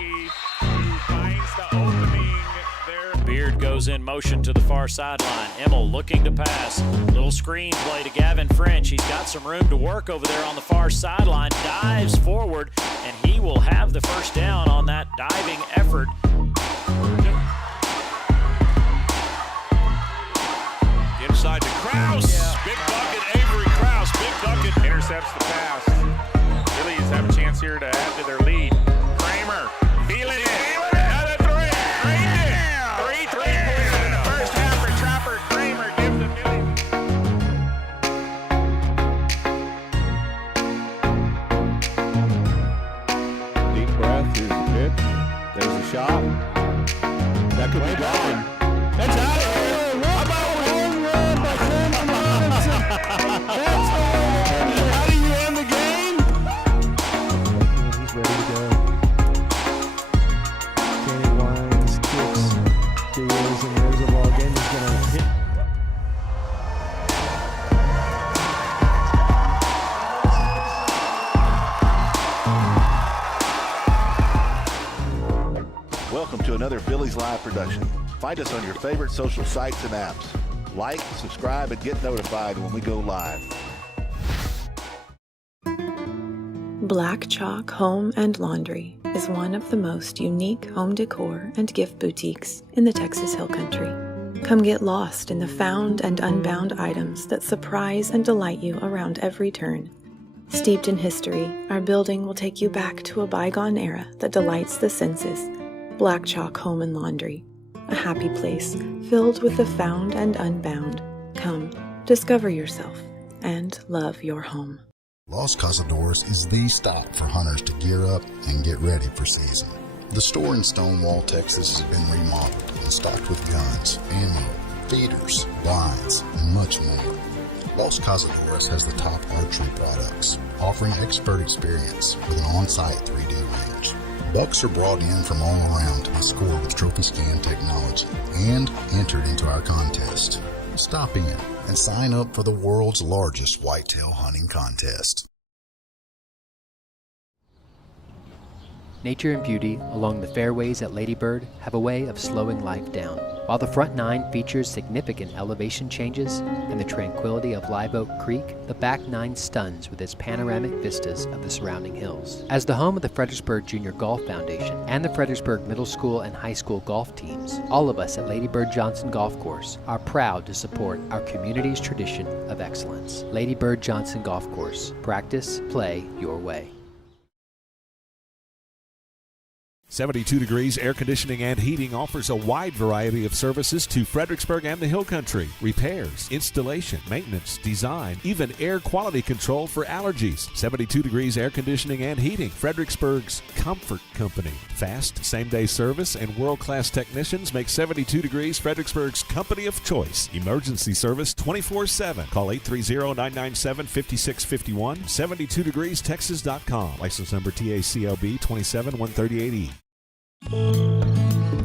Who finds the opening there. Beard goes in motion to the far sideline. Emmel looking to pass. Little screen play to Gavin French. He's got some room to work over there on the far sideline. Dives forward, and he will have the first down on that diving effort. Inside to Krause. Yeah. Big bucket, Avery Krause. Big bucket. Intercepts the pass. Billies have a chance here to add to their lead. Kramer feeling it. Another three. Three points in the first half for Trapper. Kramer gives the Billies. Deep breath. Here's the pitch. There's a shot. That could be gone. That's out of here. How about a home run by Sam Robinson? That's how do you end the game? He's ready to go. Kenny winds, kicks, deals, and there's a ball game. He's going to hit. Welcome to another Billies.Live production. Find us on your favorite social sites and apps. Like, subscribe, and get notified when we go live. Black Chalk Home and Laundry is one of the most unique home decor and gift boutiques in the Texas Hill Country. Come get lost in the found and unbound items that surprise and delight you around every turn. Steeped in history, our building will take you back to a bygone era that delights the senses. Black Chalk Home and Laundry, a happy place filled with the found and unbound. Come, discover yourself, and love your home. Los Cazadores is the stop for hunters to gear up and get ready for season. The store in Stonewall, Texas has been remodeled and stocked with guns, ammo, feeders, blinds, and much more. Los Cazadores has the top archery products, offering expert experience with an on-site 3D range. Bucks are brought in from all around to be scored with trophy scan technology and entered into our contest. Stop in and sign up for the world's largest whitetail hunting contest. Nature and beauty along the fairways at Lady Bird have a way of slowing life down. While the front nine features significant elevation changes and the tranquility of Live Oak Creek, the back nine stuns with its panoramic vistas of the surrounding hills. As the home of the Fredericksburg Junior Golf Foundation and the Fredericksburg Middle School and High School golf teams, all of us at Lady Bird Johnson Golf Course are proud to support our community's tradition of excellence. Lady Bird Johnson Golf Course. Practice, play your way. 72 Degrees Air Conditioning and Heating offers a wide variety of services to Fredericksburg and the Hill Country. Repairs, installation, maintenance, design, even air quality control for allergies. 72 Degrees Air Conditioning and Heating, Fredericksburg's comfort company. Fast, same-day service and world-class technicians make 72 Degrees Fredericksburg's company of choice. Emergency service 24/7. Call 830-997-5651. 72degreestexas.com. License number TACLB 27138E.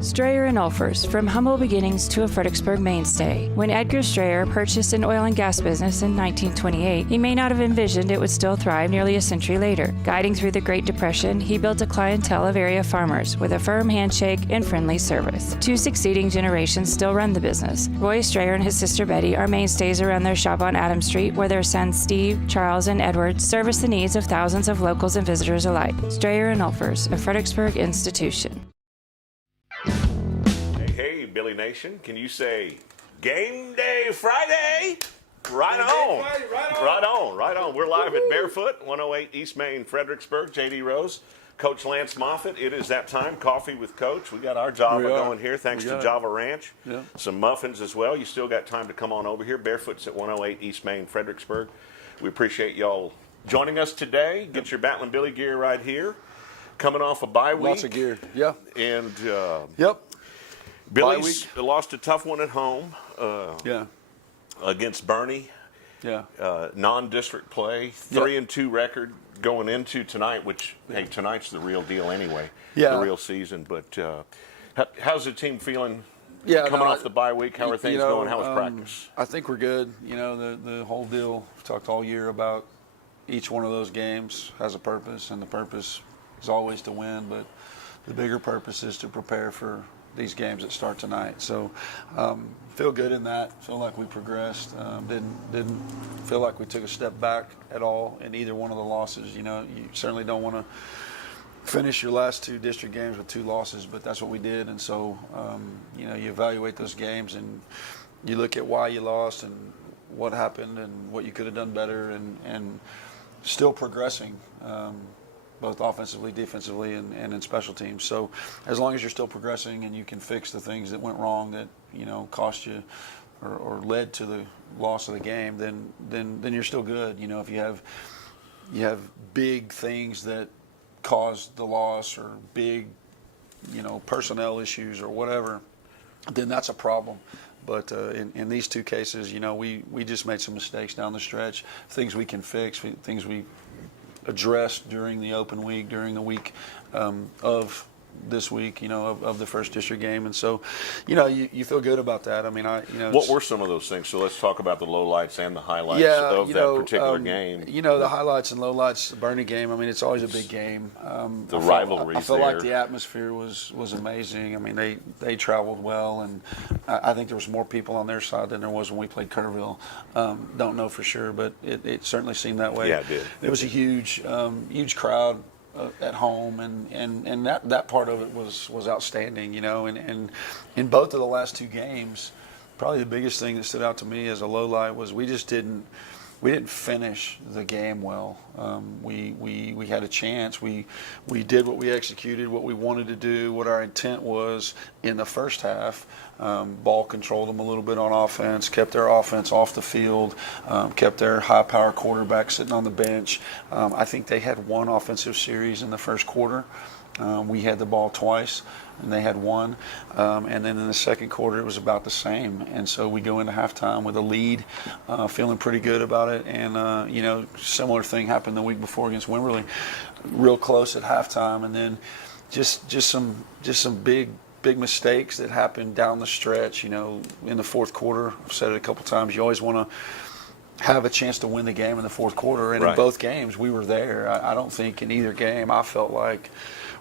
Strayer and Ulfers, from humble beginnings to a Fredericksburg mainstay. When Edgar Strayer purchased an oil and gas business in 1928, he may not have envisioned it would still thrive nearly a century later. Guiding through the Great Depression, he built a clientele of area farmers with a firm handshake and friendly service. Two succeeding generations still run the business. Roy Strayer and his sister Betty are mainstays around their shop on Adams Street, where their sons Steve, Charles, and Edward service the needs of thousands of locals and visitors alike. Strayer and Ulfers, a Fredericksburg institution. Hey, Billy Nation, can you say Game Day Friday? Right on. Right on. We're live at Barefoot, 108 East Main, Fredericksburg. JD Rose, Coach Lance Moffitt. It is that time, coffee with Coach. We got our Java going here, thanks to Java Ranch. Yeah. Some muffins as well. You still got time to come on over here. Barefoot's at 108 East Main, Fredericksburg. We appreciate y'all joining us today. Get your Battlin' Billy gear right here. Coming off a bye week. Lots of gear, yeah. And yep. Billy's lost a tough one at home against Bernie. Yeah. Non-district play, 3-2 record going into tonight, which, hey, tonight's the real deal anyway, the real season. But how's the team feeling coming off the bye week? How are things going? How was practice? I think we're good. You know, the whole deal, we've talked all year about each one of those games has a purpose, and the purpose is always to win. But the bigger purpose is to prepare for these games that start tonight. So feel good in that. Feel like we progressed. Didn't feel like we took a step back at all in either one of the losses. You know, you certainly don't want to finish your last 2 district games with 2 losses, but that's what we did. And so, you know, you evaluate those games and you look at why you lost and what happened and what you could have done better, and still progressing, both offensively, defensively, and in special teams. So as long as you're still progressing and you can fix the things that went wrong that, you know, cost you or led to the loss of the game, then you're still good. You know, if you have big things that caused the loss or big, you know, personnel issues or whatever, then that's a problem. But in these 2 cases, you know, we just made some mistakes down the stretch, things we can fix, things we addressed during the open week, during the week of this week, you know, of the first district game. And so, you know, you feel good about that. I mean, what were some of those things? So let's talk about the lowlights and the highlights of that particular game. You know, the highlights and lowlights, the Bernie game, I mean, it's always a big game. The rivalries. I feel like the atmosphere was amazing. I mean, they traveled well, and I think there was more people on their side than there was when we played Kerrville. Don't know for sure, but it certainly seemed that way. Yeah, it did. It was a huge crowd at home, and that part of it was outstanding, you know, and in both of the last 2 games, probably the biggest thing that stood out to me as a low light was we didn't finish the game well. We had a chance. We did what we executed, what we wanted to do, what our intent was in the first half. Ball controlled them a little bit on offense, kept their offense off the field, kept their high-power quarterback sitting on the bench. I think they had 1 offensive series in the first quarter. We had the ball twice, and they had 1. And then in the second quarter, it was about the same. And so we go into halftime with a lead, feeling pretty good about it. And, you know, similar thing happened the week before against Wimberley, real close at halftime. And then just some big mistakes that happened down the stretch, you know, in the fourth quarter. I've said it a couple times. You always want to have a chance to win the game in the fourth quarter. And in both games, we were there. I don't think in either game I felt like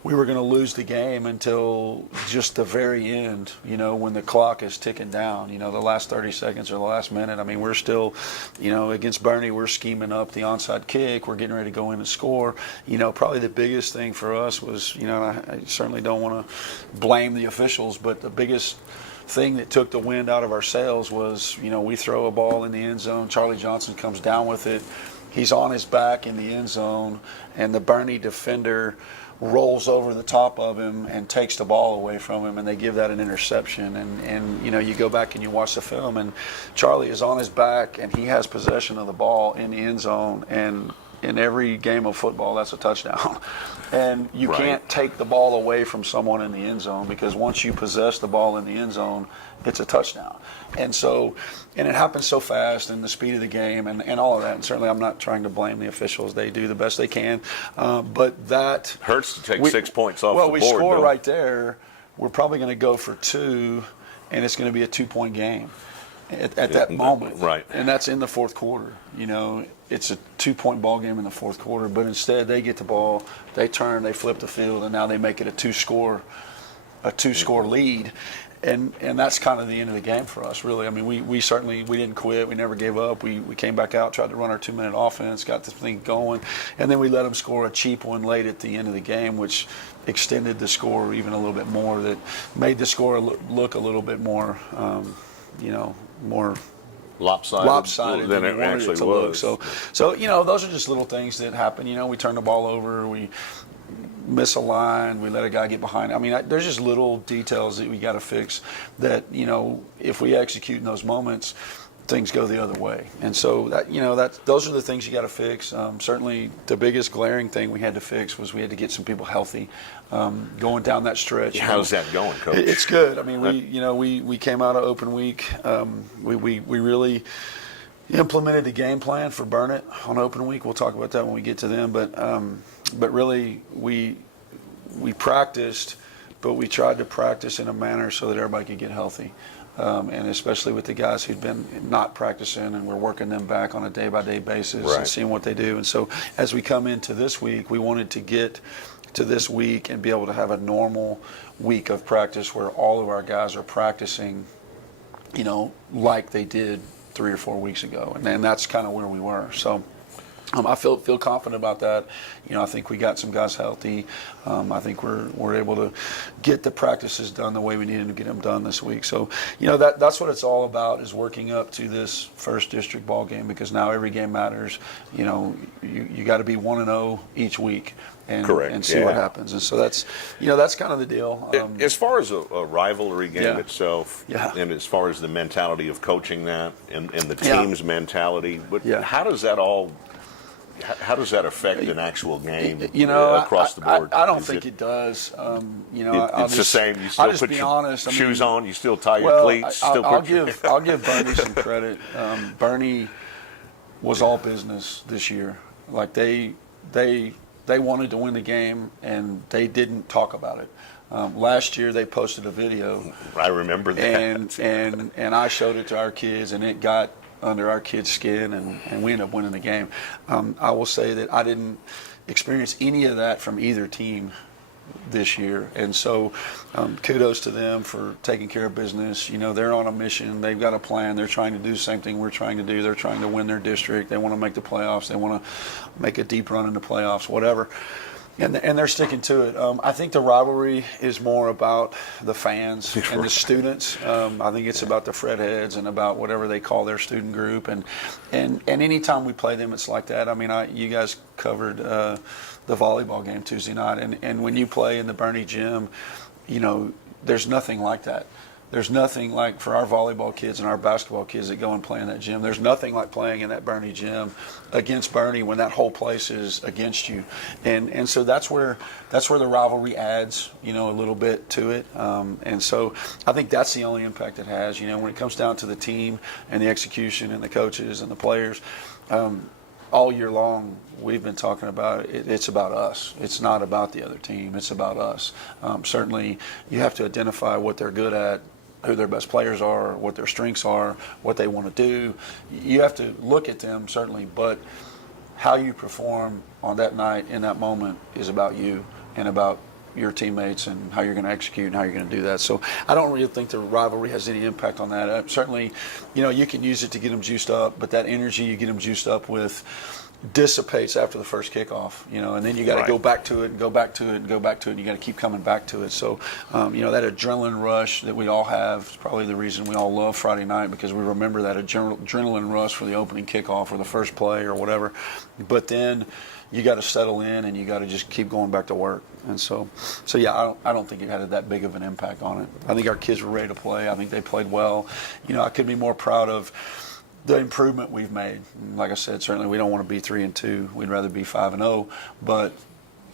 we were going to lose the game until just the very end, you know, when the clock is ticking down, you know, the last 30 seconds or the last minute. I mean, we're still, you know, against Bernie, we're scheming up the onside kick. We're getting ready to go in and score. You know, probably the biggest thing for us was, you know, I certainly don't want to blame the officials, but the biggest thing that took the wind out of our sails was, you know, we throw a ball in the end zone. Charlie Johnson comes down with it. He's on his back in the end zone, and the Bernie defender rolls over the top of him and takes the ball away from him, and they give that an interception. And you know, you go back and you watch the film, and Charlie is on his back, and he has possession of the ball in the end zone, and in every game of football, that's a touchdown. And you can't take the ball away from someone in the end zone, because once you possess the ball in the end zone, it's a touchdown. And so, and it happens so fast, and the speed of the game and all of that. And certainly I'm not trying to blame the officials. They do the best they can. But that hurts to take 6 points off the board. Well, we score right there. We're probably going to go for 2, and it's going to be a 2-point game at that moment. Right. And that's in the fourth quarter. You know, it's a 2-point ball game in the fourth quarter. But instead, they get the ball, they turn, they flip the field, and now they make it a two-score lead. And that's kind of the end of the game for us, really. I mean, we certainly didn't quit. We never gave up. We came back out, tried to run our 2-minute offense, got the thing going, and then we let them score a cheap one late at the end of the game, which extended the score even a little bit more. That made the score look a little bit more, you know, more lopsided than it actually to was. Look. So you know, those are just little things that happen. You know, we turn the ball over, we miss a line, we let a guy get behind. I mean, there's just little details that we got to fix that, you know, if we execute in those moments, things go the other way. And so that, you know, those are the things you got to fix. Certainly the biggest glaring thing we had to fix was we had to get some people healthy going down that stretch. How's that going, Coach? It's good. I mean, we came out of open week. We really implemented the game plan for Burnett on open week. We'll talk about that when we get to them. But really, we practiced, but we tried to practice in a manner so that everybody could get healthy. and especially with the guys who've been not practicing, and we're working them back on a day-by-day basis and seeing what they do. And so as we come into this week, we wanted to get to this week and be able to have a normal week of practice where all of our guys are practicing, like they did 3 or 4 weeks ago. And that's kind of where we were. So I feel confident about that. I think we got some guys healthy. I think we're able to get the practices done the way we needed to get them done this week. So, that's what it's all about, is working up to this first district ball game, because now every game matters. You got to be 1-0 each week. And see what happens. And so that's kind of the deal. As far as a rivalry game itself, and as far as the mentality of coaching that and the team's mentality, but how does that affect an actual game across the board? I don't think it does. It's the same. You still put your shoes on. You still tie your cleats. I'll give Bernie some credit. Bernie was all business this year. Like they wanted to win the game, and they didn't talk about it. Last year they posted a video. I remember that. And I showed it to our kids, and it got under our kids' skin, and we ended up winning the game. I will say that I didn't experience any of that from either team this year, and so kudos to them for taking care of business. They're on a mission. They've got a plan. They're trying to do the same thing we're trying to do. They're trying to win their district. They want to make the playoffs. They want to make a deep run in the playoffs, whatever. And they're sticking to it. I think the rivalry is more about the fans and the students. I think it's about the Fred heads and about whatever they call their student group. And anytime we play them, it's like that. I mean, you guys covered the volleyball game Tuesday night, and when you play in the Bernie gym, there's nothing like that. There's nothing like, for our volleyball kids and our basketball kids that go and play in that gym, there's nothing like playing in that Bernie gym against Bernie when that whole place is against you. And so that's where the rivalry adds, a little bit to it. And so I think that's the only impact it has. When it comes down to the team and the execution and the coaches and the players, all year long we've been talking about it. It's about us. It's not about the other team. It's about us. Certainly you have to identify what they're good at, who their best players are, what their strengths are, what they want to do. You have to look at them, certainly, but how you perform on that night in that moment is about you and about your teammates and how you're going to execute and how you're going to do that. So I don't really think the rivalry has any impact on that. Certainly, you can use it to get them juiced up, but that energy you get them juiced up with dissipates after the first kickoff, and then you got to go back to it and go back to it and go back to it, and you got to keep coming back to it. So, that adrenaline rush that we all have is probably the reason we all love Friday night, because we remember that adrenaline rush for the opening kickoff or the first play or whatever. But then you got to settle in and you got to just keep going back to work. And so yeah, I don't think it had that big of an impact on it. I think our kids were ready to play. I think they played well. I could be more proud of the improvement we've made. Like I said, certainly we don't want to be 3-2. We'd rather be 5-0. But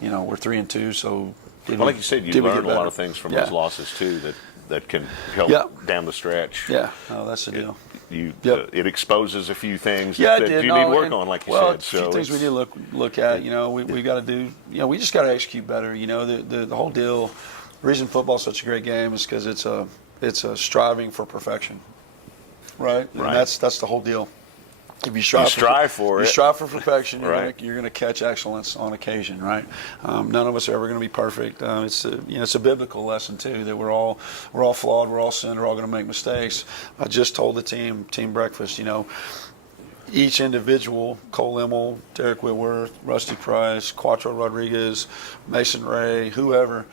we're 3-2. So like you said, you learned a lot of things from those losses too that can help down the stretch. Yeah, that's the deal. It exposes a few things that you need to work on, like you said. A few things we need to look at. We got to do. We just got to execute better. The whole deal. The reason football's such a great game is because it's a striving for perfection. Right. And that's the whole deal. If you strive for perfection, you're going to catch excellence on occasion, right? None of us are ever going to be perfect. It's a biblical lesson too, that we're all flawed, we're all sinned, we're all going to make mistakes. I just told the team breakfast, each individual, Cole Emmel, Derek Whitworth, Rusty Price, Quattro Rodriguez, Mason Ray, whoever,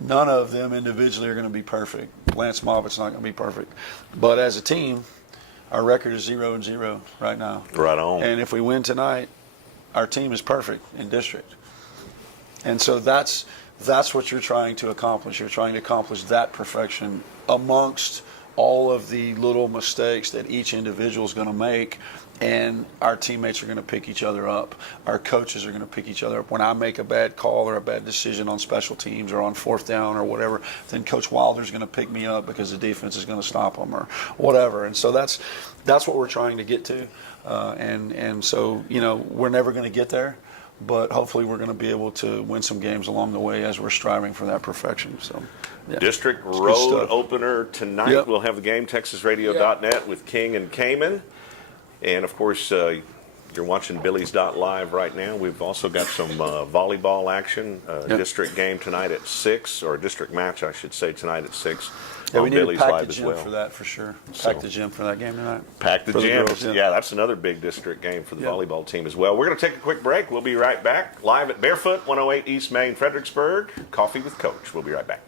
none of them individually are going to be perfect. Lance Moffitt's not going to be perfect. But as a team, our record is 0-0 right now. Right on. And if we win tonight, our team is perfect in district. And so that's what you're trying to accomplish. You're trying to accomplish that perfection amongst all of the little mistakes that each individual is going to make. And our teammates are going to pick each other up. Our coaches are going to pick each other up. When I make a bad call or a bad decision on special teams or on fourth down or whatever, then Coach Wilder's going to pick me up because the defense is going to stop them or whatever. And so that's what we're trying to get to. And so, we're never going to get there. but hopefully we're going to be able to win some games along the way as we're striving for that perfection. So, yeah. District Road opener tonight. Yep. We'll have the game, TexasRadio.net with King and Cayman. And, of course, you're watching Billies.Live right now. We've also got some volleyball action. District game tonight at 6, or a district match, I should say, tonight at 6. Yeah, we need to pack Live the as gym well. for that for sure. Pack the gym for that game tonight. Pack the For gym. girls, Yeah, that's another big district game for the volleyball team as well. We're going to take a quick break. We'll be right back. Live at Barefoot, 108 East Main, Fredericksburg. Coffee with Coach. We'll be right back.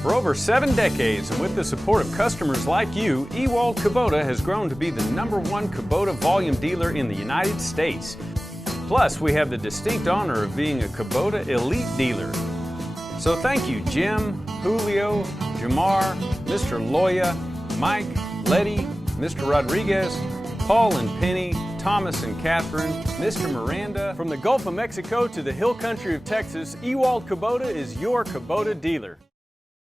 For over 7 decades, and with the support of customers like you, Ewald Kubota has grown to be the #1 Kubota volume dealer in the United States. Plus, we have the distinct honor of being a Kubota Elite dealer. So thank you, Jim, Julio, Jamar, Mr. Loya, Mike, Letty, Mr. Rodriguez, Paul and Penny, Thomas and Catherine, Mr. Miranda. From the Gulf of Mexico to the Hill Country of Texas, Ewald Kubota is your Kubota dealer.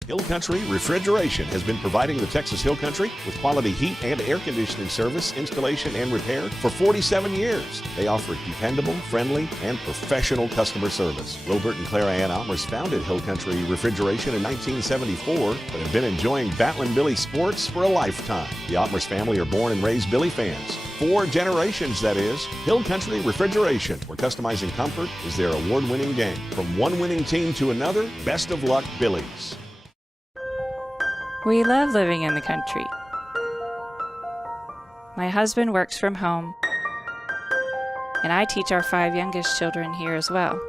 Hill Country Refrigeration has been providing the Texas Hill Country with quality heat and air conditioning service, installation, and repair for 47 years. They offer dependable, friendly, and professional customer service. Robert and Clara Ann Almers founded Hill Country Refrigeration in 1974, but have been enjoying Battling Billy sports for a lifetime. The Almers family are born and raised Billy fans. 4 generations, that is. Hill Country Refrigeration, where customizing comfort is their award-winning game. From one winning team to another, best of luck, Billies. We love living in the country. My husband works from home, and I teach our 5 youngest children here as well.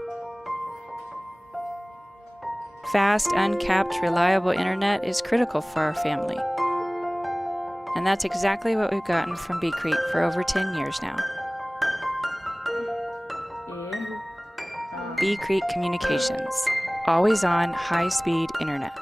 Fast, uncapped, reliable internet is critical for our family. And that's exactly what we've gotten from Bee Creek for over 10 years now. Bee Creek Communications, always on high-speed internet.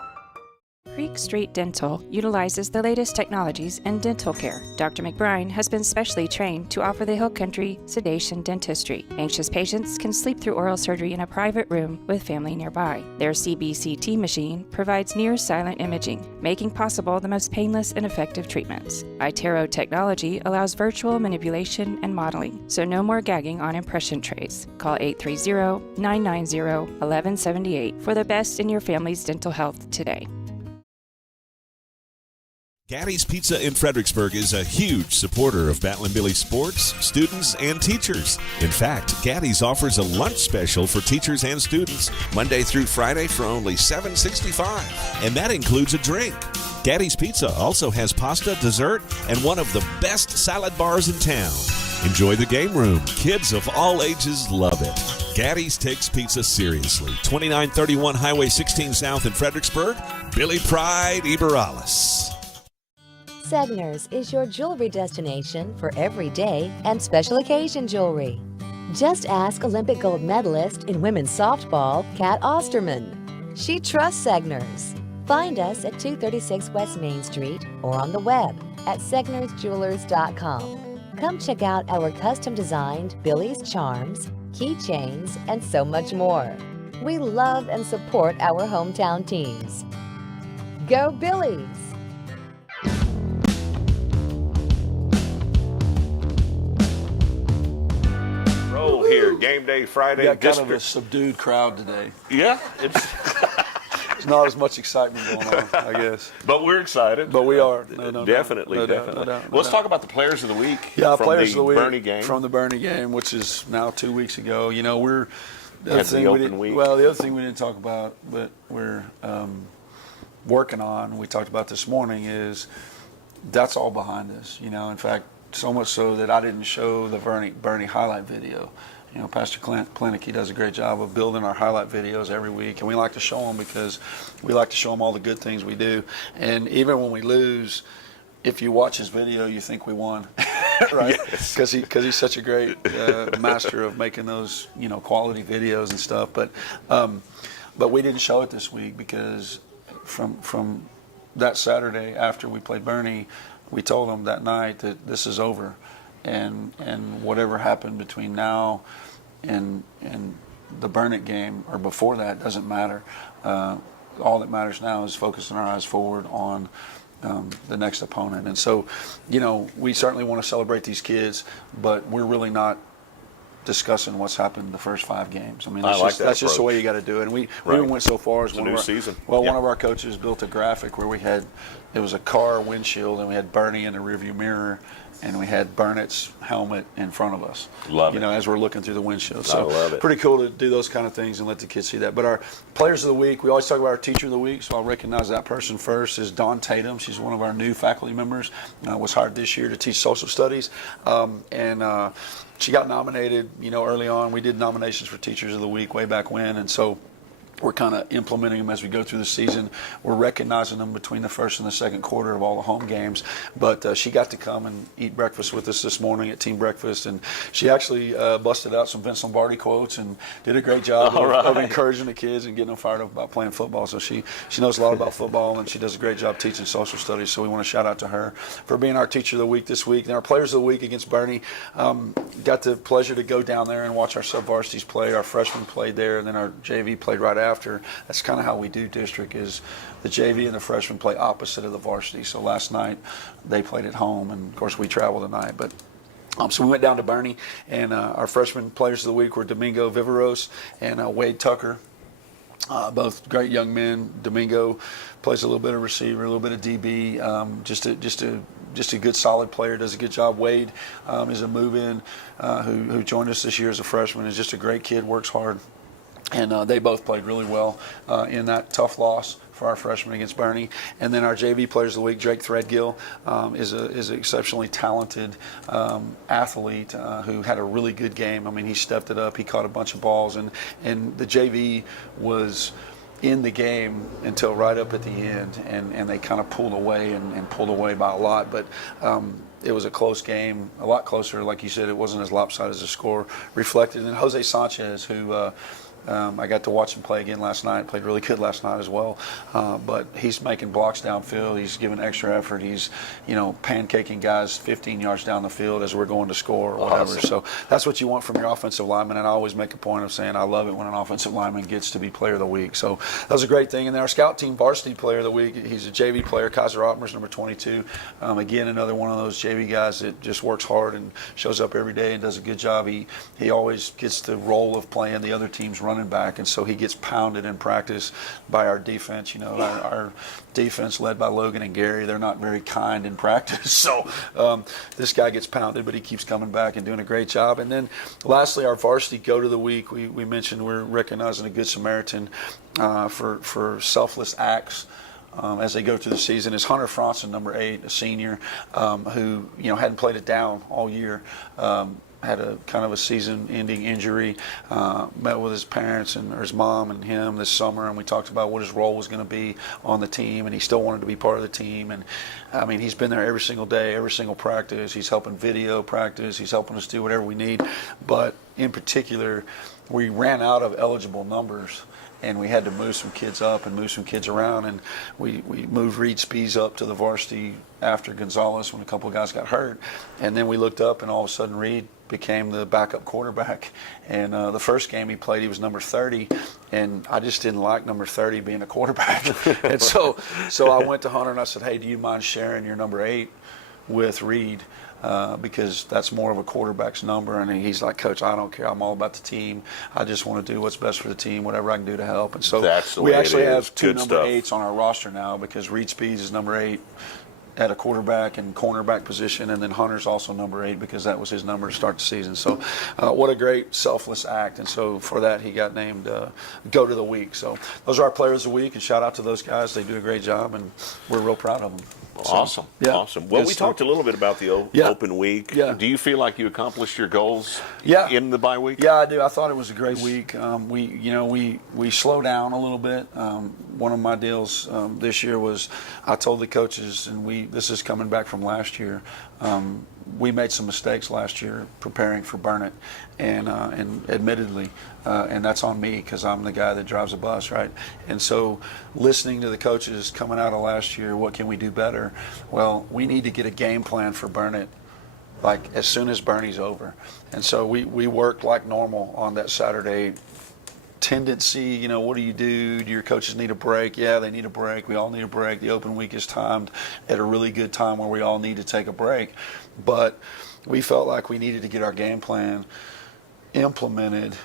Creek Street Dental utilizes the latest technologies in dental care. Dr. McBride has been specially trained to offer the Hill Country sedation dentistry. Anxious patients can sleep through oral surgery in a private room with family nearby. Their CBCT machine provides near-silent imaging, making possible the most painless and effective treatments. iTero technology allows virtual manipulation and modeling, so no more gagging on impression trays. Call 830-990-1178 for the best in your family's dental health today. Gaddy's Pizza in Fredericksburg is a huge supporter of Battlin' Billy sports, students, and teachers. In fact, Gaddy's offers a lunch special for teachers and students Monday through Friday for only $7.65, and that includes a drink. Gaddy's Pizza also has pasta, dessert, and one of the best salad bars in town. Enjoy the game room. Kids of all ages love it. Gaddy's takes pizza seriously. 2931 Highway 16 South in Fredericksburg. Billy Pride, Iberales. Segner's is your jewelry destination for everyday and special occasion jewelry. Just ask Olympic gold medalist in women's softball, Kat Osterman. She trusts Segner's. Find us at 236 West Main Street or on the web at segnersjewelers.com. Come check out our custom-designed Billy's charms, keychains, and so much more. We love and support our hometown teams. Go Billies! Here, game day Friday. We got kind of a subdued crowd today. Yeah, it's there's not as much excitement going on, I guess. But we're excited. But we are. Definitely. Let's talk about the players of the week. Yeah, from players the of the week Bernie game. From the Bernie game, which is now 2 weeks ago. You know, we're the other thing the other thing we didn't talk about, but we're working on. We talked about this morning is that's all behind us. You know, in fact, so much so that I didn't show the Bernie highlight video. You know, Pastor Clinic, he does a great job of building our highlight videos every week, and we like to show them because we like to show them all the good things we do. And even when we lose, if you watch his video, you think we won, right? Because he's such a great master of making those, you know, quality videos and stuff. But we didn't show it this week because from that Saturday after we played Bernie, we told them that night that this is over. And whatever happened between now and the Burnett game or before that doesn't matter. All that matters now is focusing our eyes forward on the next opponent. And so, you know, we certainly want to celebrate these kids, but we're really not discussing what's happened in the first 5 games. I mean, that's just the way you got to do it. And we even went so far as one of our coaches built a graphic where it was a car windshield, and we had Bernie in the rearview mirror, and we had Burnett's helmet in front of us. Love it. As we're looking through the windshield. So I love it. Pretty cool to do those kind of things and let the kids see that. But our players of the week, we always talk about our teacher of the week, so I'll recognize that person first, is Dawn Tatum. She's one of our new faculty members, was hired this year to teach social studies. She got nominated, early on. We did nominations for teachers of the week way back when, and so we're kind of implementing them as we go through the season. We're recognizing them between the first and the second quarter of all the home games. But she got to come and eat breakfast with us this morning at team breakfast, and she actually busted out some Vince Lombardi quotes and did a great job of encouraging the kids and getting them fired up about playing football. So she knows a lot about football, and she does a great job teaching social studies. So we want to shout out to her for being our teacher of the week this week. And our players of the week against Bernie, got the pleasure to go down there and watch our sub-varsities play. Our freshmen played there, and then our JV played right after. That's kind of how we do district, is the JV and the freshmen play opposite of the varsity. So last night they played at home, and of course we traveled tonight. But so we went down to Bernie, and our freshman players of the week were Domingo Viveros and Wade Tucker. Both great young men. Domingo plays a little bit of receiver, a little bit of DB, just a good solid player, does a good job. Wade is a move-in who joined us this year as a freshman, is just a great kid, works hard. And they both played really well in that tough loss for our freshmen against Bernie. And then our JV players of the week, Drake Threadgill, is an exceptionally talented athlete who had a really good game. I mean, he stepped it up. He caught a bunch of balls. And the JV was in the game until right up at the end. And they kind of pulled away and pulled away by a lot. But it was a close game, a lot closer. Like you said, it wasn't as lopsided as the score reflected. And Jose Sanchez, who I got to watch him play again last night. Played really good last night as well. But he's making blocks downfield. He's giving extra effort. He's, pancaking guys 15 yards down the field as we're going to score or whatever. Awesome. So that's what you want from your offensive lineman. And I always make a point of saying I love it when an offensive lineman gets to be player of the week. So that was a great thing. And then our scout team varsity player of the week, he's a JV player, Kaiser Ottmer's number 22. Again, another one of those JV guys that just works hard and shows up every day and does a good job. He always gets the role of playing the other team's running back, and so he gets pounded in practice by our defense. Our defense led by Logan and Gary, they're not very kind in practice, so this guy gets pounded, but he keeps coming back and doing a great job. And then lastly, our varsity goat of the week, we mentioned we're recognizing a good Samaritan for selfless acts as they go through the season, is Hunter Franson, number 8, a senior, who hadn't played it down all year. Had a kind of a season-ending injury, met with his parents or his mom and him this summer, and we talked about what his role was going to be on the team, and he still wanted to be part of the team. And I mean, he's been there every single day, every single practice. He's helping video practice. He's helping us do whatever we need. But in particular, we ran out of eligible numbers, and we had to move some kids up and move some kids around, and we moved Reed Spees up to the varsity after Gonzalez when a couple of guys got hurt. And then we looked up, and all of a sudden Reed became the backup quarterback. And the first game he played, he was number 30, and I just didn't like number 30 being a quarterback. And so I went to Hunter and I said, hey, do you mind sharing your number 8 with Reed? Because that's more of a quarterback's number. And he's like, Coach, I don't care. I'm all about the team. I just want to do what's best for the team, whatever I can do to help. And so we actually have 2 number 8s on our roster now, because Reed Speeds is number 8 at a quarterback and cornerback position, and then Hunter's also number 8 because that was his number to start the season. So what a great selfless act. And so for that, he got named Goat of the Week. So those are our players of the week, and shout out to those guys. They do a great job, and we're real proud of them. Awesome. Yeah. Awesome. Well, we talked a little bit about the open week. Yeah. Do you feel like you accomplished your goals in the bye week? Yeah, I do. I thought it was a great week. We slowed down a little bit. One of my deals this year was I told the coaches, and this is coming back from last year, we made some mistakes last year preparing for Burnett, and admittedly, and that's on me because I'm the guy that drives a bus, right? And so listening to the coaches coming out of last year, what can we do better? Well, we need to get a game plan for Burnett like as soon as Bernie's over. And so we worked like normal on that Saturday. Tendency, what do you do? Do your coaches need a break? Yeah, they need a break. We all need a break. The open week is timed at a really good time where we all need to take a break. But we felt like we needed to get our game plan implemented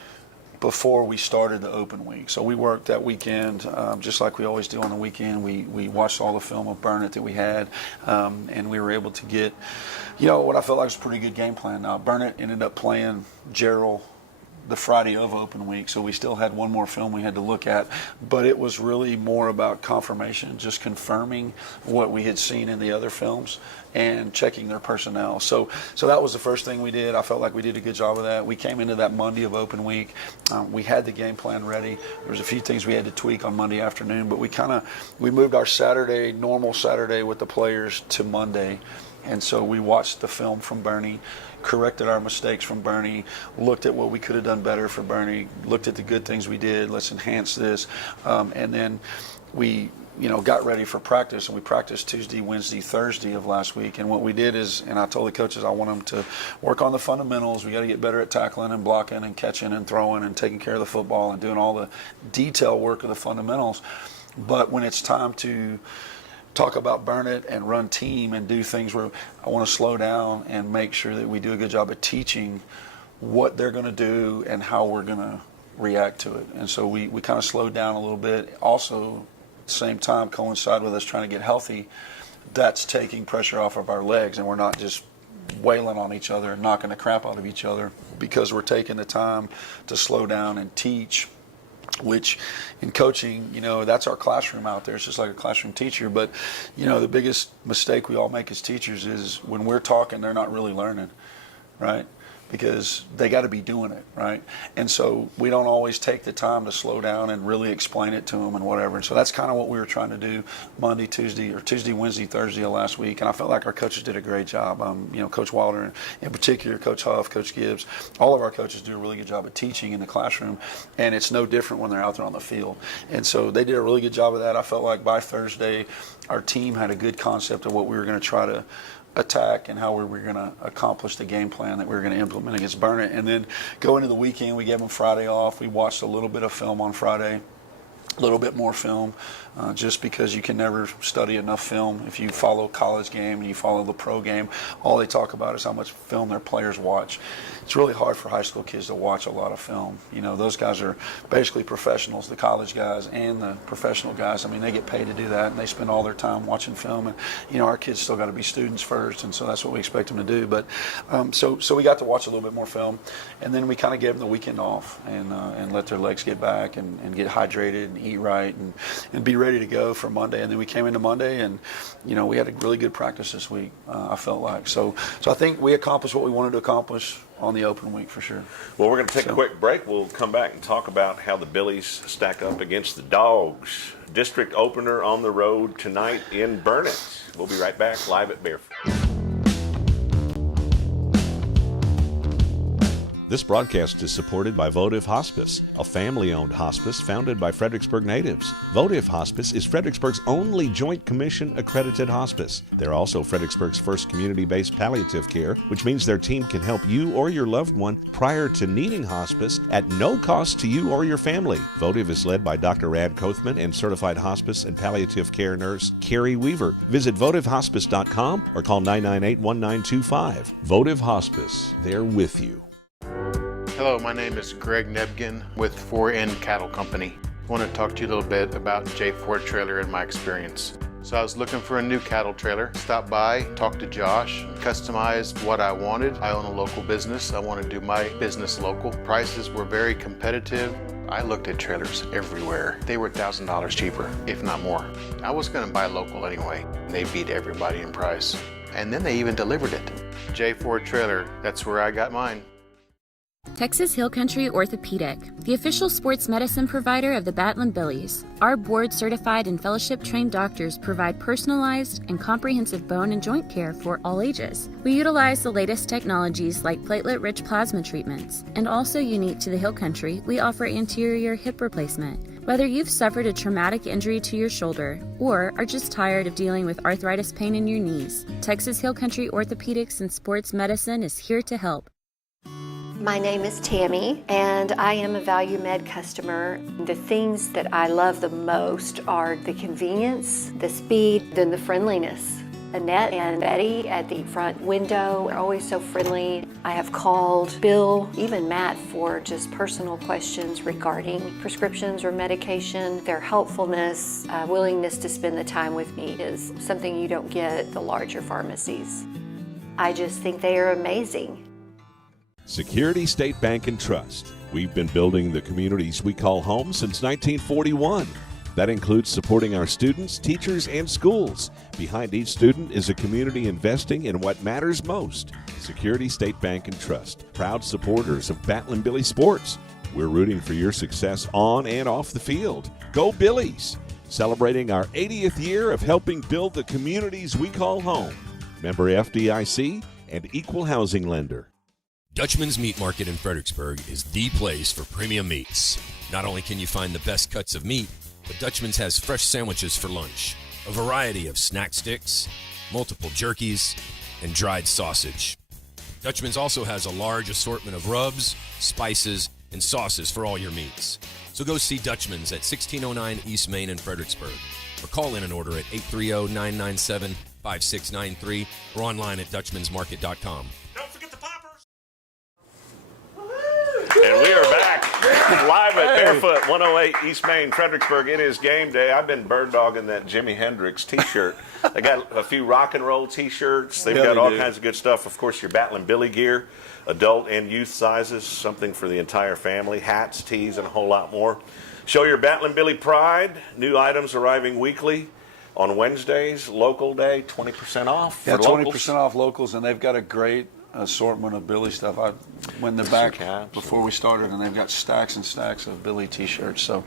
before we started the open week. So we worked that weekend, just like we always do on the weekend. We watched all the film of Burn It that we had, and we were able to get, what I felt like was a pretty good game plan. Now, Burn It ended up playing Gerald the Friday of open week, so we still had one more film we had to look at, but it was really more about confirmation, just confirming what we had seen in the other films and checking their personnel. So that was the first thing we did. I felt like we did a good job of that. We came into that Monday of open week. We had the game plan ready. There was a few things we had to tweak on Monday afternoon, but we moved our Saturday, normal Saturday with the players to Monday. And so we watched the film from Bernie, corrected our mistakes from Bernie, looked at what we could have done better for Bernie, looked at the good things we did, let's enhance this. And then we got ready for practice, and we practiced Tuesday, Wednesday, Thursday of last week. And what we did is, and I told the coaches I want them to work on the fundamentals. We got to get better at tackling and blocking and catching and throwing and taking care of the football and doing all the detail work of the fundamentals. But when it's time to talk about Burn It and run team and do things where I want to slow down and make sure that we do a good job at teaching what they're going to do and how we're going to react to it. And so we kind of slowed down a little bit. Also, at the same time, coincide with us trying to get healthy, that's taking pressure off of our legs, and we're not just wailing on each other and knocking the crap out of each other, because we're taking the time to slow down and teach, which in coaching, that's our classroom out there. It's just like a classroom teacher. But, the biggest mistake we all make as teachers is when we're talking, they're not really learning, right? Because they got to be doing it, right? And so we don't always take the time to slow down and really explain it to them and whatever. And so that's kind of what we were trying to do Monday, Tuesday, Wednesday, Thursday of last week. And I felt like our coaches did a great job. Coach Wilder in particular, Coach Huff, Coach Gibbs, all of our coaches do a really good job of teaching in the classroom. And it's no different when they're out there on the field. And so they did a really good job of that. I felt like by Thursday, our team had a good concept of what we were going to try to attack and how we were going to accomplish the game plan that we were going to implement against Burn It. And then go into the weekend, we gave them Friday off. We watched a little bit of film on Friday, a little bit more film, just because you can never study enough film. If you follow college game and you follow the pro game, all they talk about is how much film their players watch. It's really hard for high school kids to watch a lot of film. Those guys are basically professionals, the college guys and the professional guys. I mean, they get paid to do that, and they spend all their time watching film. And, our kids still got to be students first, and so that's what we expect them to do. But so we got to watch a little bit more film, and then we kind of gave them the weekend off and let their legs get back and get hydrated and eat right and be ready to go for Monday. And then we came into Monday, and, we had a really good practice this week, I felt like. So I think we accomplished what we wanted to accomplish on the open week for sure. Well, we're going to take a quick break. We'll come back and talk about how the Billies stack up against the Dogs. District opener on the road tonight in Burn It. We'll be right back live at Barefoot. This broadcast is supported by Votive Hospice, a family-owned hospice founded by Fredericksburg natives. Votive Hospice is Fredericksburg's only Joint Commission accredited hospice. They're also Fredericksburg's first community-based palliative care, which means their team can help you or your loved one prior to needing hospice at no cost to you or your family. Votive is led by Dr. Rad Kothman and certified hospice and palliative care nurse Carrie Weaver. Visit votivehospice.com or call 998-1925. Votive Hospice, they're with you. Hello, my name is Greg Nebgen with 4N Cattle Company. I want to talk to you a little bit about J4 Trailer and my experience. So I was looking for a new cattle trailer, stopped by, talked to Josh, customized what I wanted. I own a local business. I want to do my business local. Prices were very competitive. I looked at trailers everywhere. They were $1,000 cheaper, if not more. I was going to buy local anyway. They beat everybody in price. And then they even delivered it. J4 Trailer, that's where I got mine. Texas Hill Country Orthopedic, the official sports medicine provider of the Batland Billies. Our board-certified and fellowship-trained doctors provide personalized and comprehensive bone and joint care for all ages. We utilize the latest technologies like platelet-rich plasma treatments, and also unique to the Hill Country, we offer anterior hip replacement. Whether you've suffered a traumatic injury to your shoulder or are just tired of dealing with arthritis pain in your knees, Texas Hill Country Orthopedics and Sports Medicine is here to help. My name is Tammy, and I am a Value Med customer. The things that I love the most are the convenience, the speed, and the friendliness. Annette and Betty at the front window are always so friendly. I have called Bill, even Matt, for just personal questions regarding prescriptions or medication. Their helpfulness, willingness to spend the time with me is something you don't get at the larger pharmacies. I just think they are amazing. Security State Bank and Trust. We've been building the communities we call home since 1941. That includes supporting our students, teachers, and schools. Behind each student is a community investing in what matters most. Security State Bank and Trust, proud supporters of Battling Billy sports. We're rooting for your success on and off the field. Go Billies! Celebrating our 80th year of helping build the communities we call home. Member FDIC and equal housing lender. Dutchman's Meat Market in Fredericksburg is the place for premium meats. Not only can you find the best cuts of meat, but Dutchman's has fresh sandwiches for lunch, a variety of snack sticks, multiple jerkies, and dried sausage. Dutchman's also has a large assortment of rubs, spices, and sauces for all your meats. So go see Dutchman's at 1609 East Main in Fredericksburg, or call in an order at 830-997-5693 or online at dutchmansmarket.com. And we are back live at Barefoot, 108 East Main, Fredericksburg. It is game day. I've been bird dogging that Jimi Hendrix T-shirt. They got a few rock and roll T-shirts. They've got all kinds of good stuff. Of course, your Battling Billy gear, adult and youth sizes, something for the entire family, hats, tees, and a whole lot more. Show your Battling Billy pride. New items arriving weekly. On Wednesdays, local day, 20% off for locals. 20% off locals, and they've got a great assortment of Billy stuff. I went in the back before we started, and they've got stacks and stacks of Billy T-shirts. So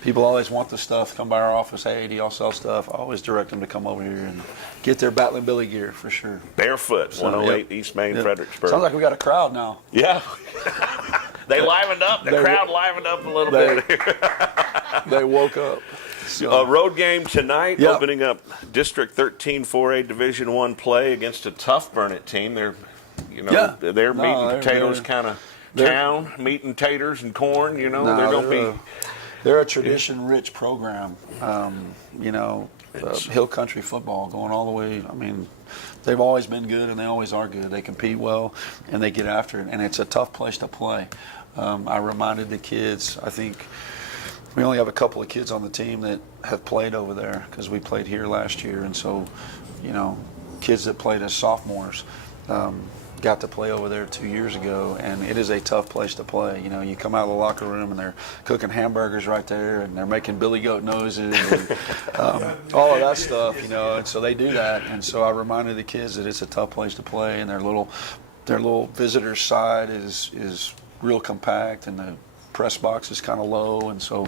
people always want the stuff. Come by our office. Hey, do y'all sell stuff? I always direct them to come over here and get their Battling Billy gear for sure. Barefoot, 108 East Main, Fredericksburg. Sounds like we got a crowd now. Yeah. They livened up. The crowd livened up a little bit. They woke up. So. A road game tonight, opening up District 13 4A Division I play against a tough Burnett team. They're meat and potatoes kind of town, meat and taters and corn. They're going to be. They're a tradition-rich program. Hill country football going all the way. I mean, they've always been good and they always are good. They compete well and they get after it, and it's a tough place to play. I reminded the kids. I think. We only have a couple of kids on the team that have played over there because we played here last year. And so, kids that played as sophomores got to play over there 2 years ago. And it is a tough place to play. You come out of the locker room and they're cooking hamburgers right there and they're making billy goat noses and all of that stuff, And so they do that. And so I reminded the kids that it's a tough place to play, and their little visitor side is real compact, and the press box is kind of low, and so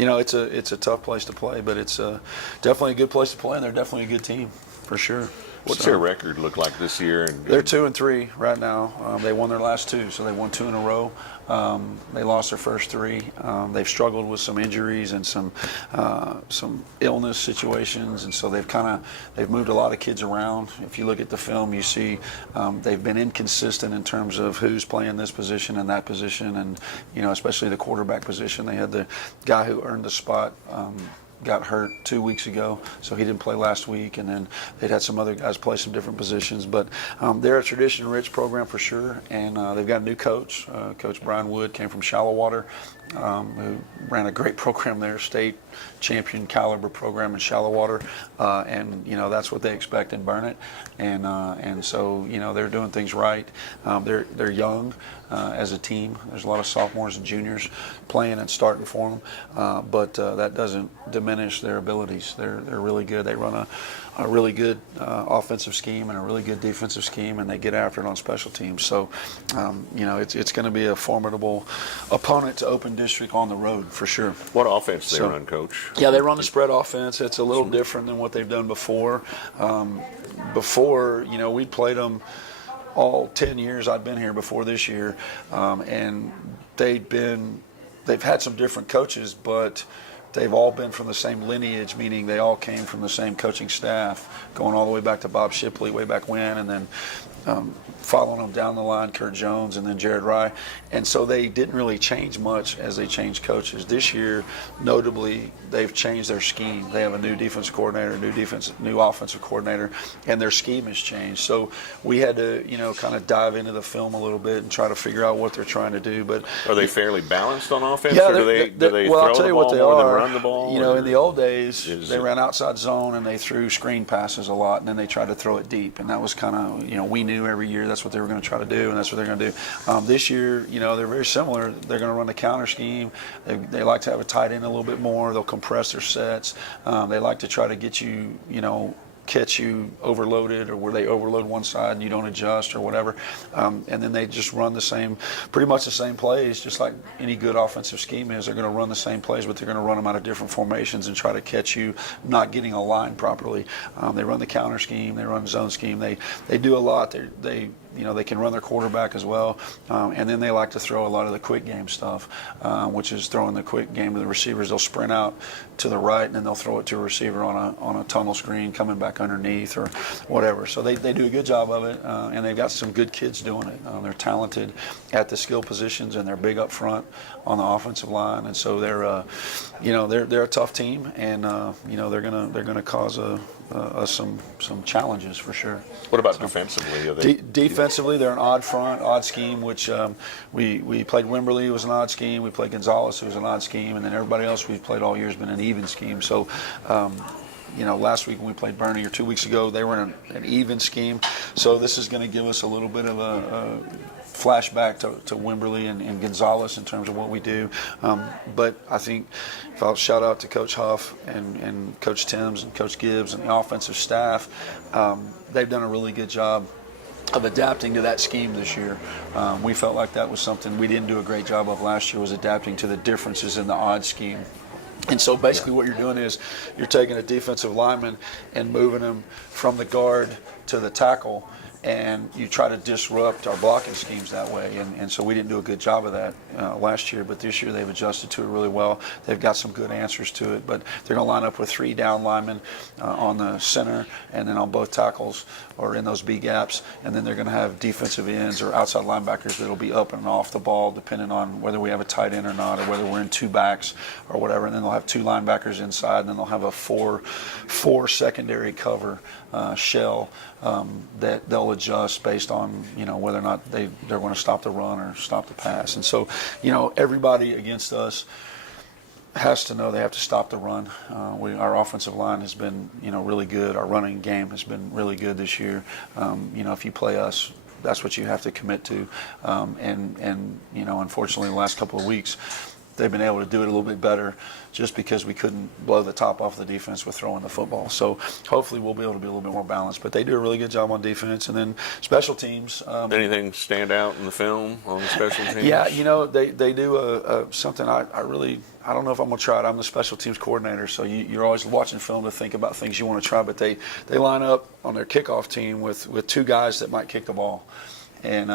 it's a tough place to play, but it's definitely a good place to play, and they're definitely a good team for sure. What's their record look like this year? They're 2-3 right now. They won their last two, so they won 2 in a row. They lost their first 3. They've struggled with some injuries and some illness situations, and so they've moved a lot of kids around. If you look at the film, you see they've been inconsistent in terms of who's playing this position and that position, and especially the quarterback position. They had the guy who earned the spot. Got hurt 2 weeks ago, so he didn't play last week, and then they'd had some other guys play some different positions, but they're a tradition-rich program for sure, and they've got a new coach. Coach Brian Wood came from Shallow Water, who ran a great program there, state champion caliber program in Shallow Water, and that's what they expect in Burnett, and so they're doing things right. They're young as a team. There's a lot of sophomores and juniors playing and starting for them, but that doesn't diminish their abilities. They're really good. They run a really good offensive scheme and a really good defensive scheme, and they get after it on special teams. So, it's going to be a formidable opponent to Open District on the road for sure. What offense they run, Coach? Yeah, they run the spread offense. It's a little different than what they've done before. We played them all 10 years I've been here before this year, and they've had some different coaches, but they've all been from the same lineage, meaning they all came from the same coaching staff, going all the way back to Bob Shipley way back when, and then following them down the line, Kurt Jones and then Jared Rye. And so they didn't really change much as they changed coaches. This year, notably, they've changed their scheme. They have a new defensive coordinator, new offensive coordinator, and their scheme has changed. So we had to, kind of dive into the film a little bit and try to figure out what they're trying to do. But are they fairly balanced on offense? Yeah, or do they well, throw I'll tell the you ball what they more are. than run the ball? In the old days, they ran outside zone and they threw screen passes a lot, and then they tried to throw it deep. And that was kind of, we knew every year that's what they were going to try to do, and that's what they're going to do. This year, they're very similar. They're going to run the counter scheme. They like to have a tight end a little bit more. They'll compress their sets. They like to try to get you, catch you overloaded, or where they overload one side and you don't adjust or whatever. And then they just run pretty much the same plays, just like any good offensive scheme is. They're going to run the same plays, but they're going to run them out of different formations and try to catch you not getting aligned properly. They run the counter scheme. They run the zone scheme. They do a lot. They can run their quarterback as well. And then they like to throw a lot of the quick game stuff, which is throwing the quick game to the receivers. They'll sprint out to the right, and then they'll throw it to a receiver on a tunnel screen coming back underneath or whatever. So they do a good job of it, and they've got some good kids doing it. They're talented at the skill positions, and they're big up front on the offensive line. And so they're a tough team, and they're gonna cause some challenges for sure. What about defensively? Defensively, they're an odd front, odd scheme, which we played Wimberley, it was an odd scheme. We played Gonzalez, it was an odd scheme. And then everybody else we've played all year has been an even scheme. So, last week when we played Bernie, or 2 weeks ago, they were in an even scheme. So this is going to give us a little bit of a flashback to Wimberley and Gonzalez in terms of what we do. But I think if I'll shout out to Coach Huff and Coach Timms and Coach Gibbs and the offensive staff, they've done a really good job of adapting to that scheme this year. We felt like that was something we didn't do a great job of last year, was adapting to the differences in the odd scheme. And so basically what you're doing is you're taking a defensive lineman and moving him from the guard to the tackle, and you try to disrupt our blocking schemes that way. And so we didn't do a good job of that last year, but this year they've adjusted to it really well. They've got some good answers to it, but they're going to line up with 3 down linemen on the center and then on both tackles or in those B gaps, and then they're going to have defensive ends or outside linebackers that'll be up and off the ball depending on whether we have a tight end or not, or whether we're in 2 backs or whatever. And then they'll have 2 linebackers inside, and then they'll have a 4 secondary cover shell that they'll adjust based on whether or not they're going to stop the run or stop the pass. And so everybody against us has to know they have to stop the run. Our offensive line has been really good. Our running game has been really good this year. If you play us, that's what you have to commit to. And unfortunately the last couple of weeks they've been able to do it a little bit better just because we couldn't blow the top off the defense with throwing the football. So hopefully we'll be able to be a little bit more balanced. But they do a really good job on defense. And then special teams. Anything stand out in the film on the special teams? Yeah, they do something I don't know if I'm going to try it. I'm the special teams coordinator, so you're always watching film to think about things you want to try. But they line up on their kickoff team with 2 guys that might kick the ball. And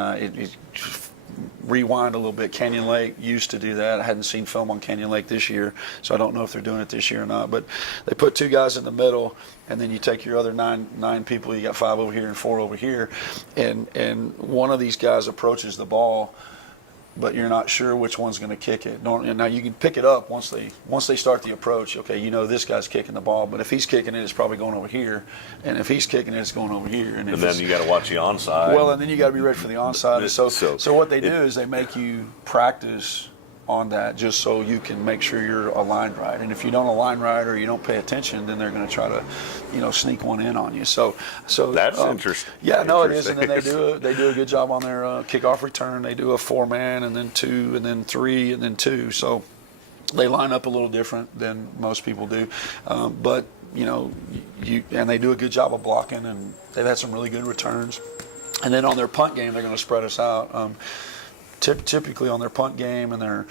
rewind a little bit. Canyon Lake used to do that. I hadn't seen film on Canyon Lake this year, so I don't know if they're doing it this year or not. But they put 2 guys in the middle, and then you take your other nine people. You got 5 over here and 4 over here, and one of these guys approaches the ball, but you're not sure which one's going to kick it. Now you can pick it up once they start the approach. Okay, this guy's kicking the ball, but if he's kicking it, it's probably going over here, and if he's kicking it, it's going over here. And then you got to watch the onside. Well, and then you got to be ready for the onside. So what they do is they make you practice on that just so you can make sure you're aligned right. And if you don't align right or you don't pay attention, then they're going to try to, sneak one in on you. So that's interesting. Yeah, no, it is. And then they do a good job on their kickoff return. They do a 4-man and then 2 and then 3 and then 2. So they line up a little different than most people do. But and they do a good job of blocking, and they've had some really good returns. And then on their punt game, they're going to spread us out. Typically on their punt game and their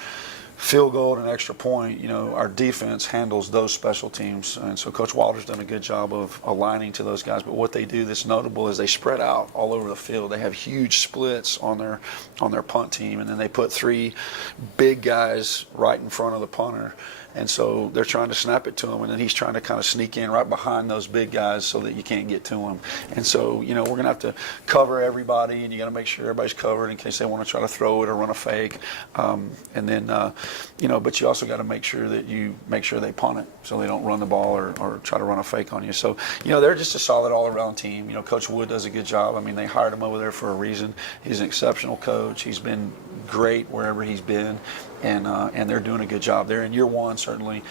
field goal and extra point, our defense handles those special teams. And so Coach Walter's done a good job of aligning to those guys. But what they do that's notable is they spread out all over the field. They have huge splits on their punt team, and then they put 3 big guys right in front of the punter. And so they're trying to snap it to him, and then he's trying to kind of sneak in right behind those big guys so that you can't get to him. And so, we're going to have to cover everybody, and you got to make sure everybody's covered in case they want to try to throw it or run a fake. And then, but you also got to make sure that you make sure they punt it so they don't run the ball or try to run a fake on you. So, they're just a solid all-around team. Coach Wood does a good job. I mean, they hired him over there for a reason. He's an exceptional coach. He's been great wherever he's been. And they're doing a good job. They're in year one, certainly,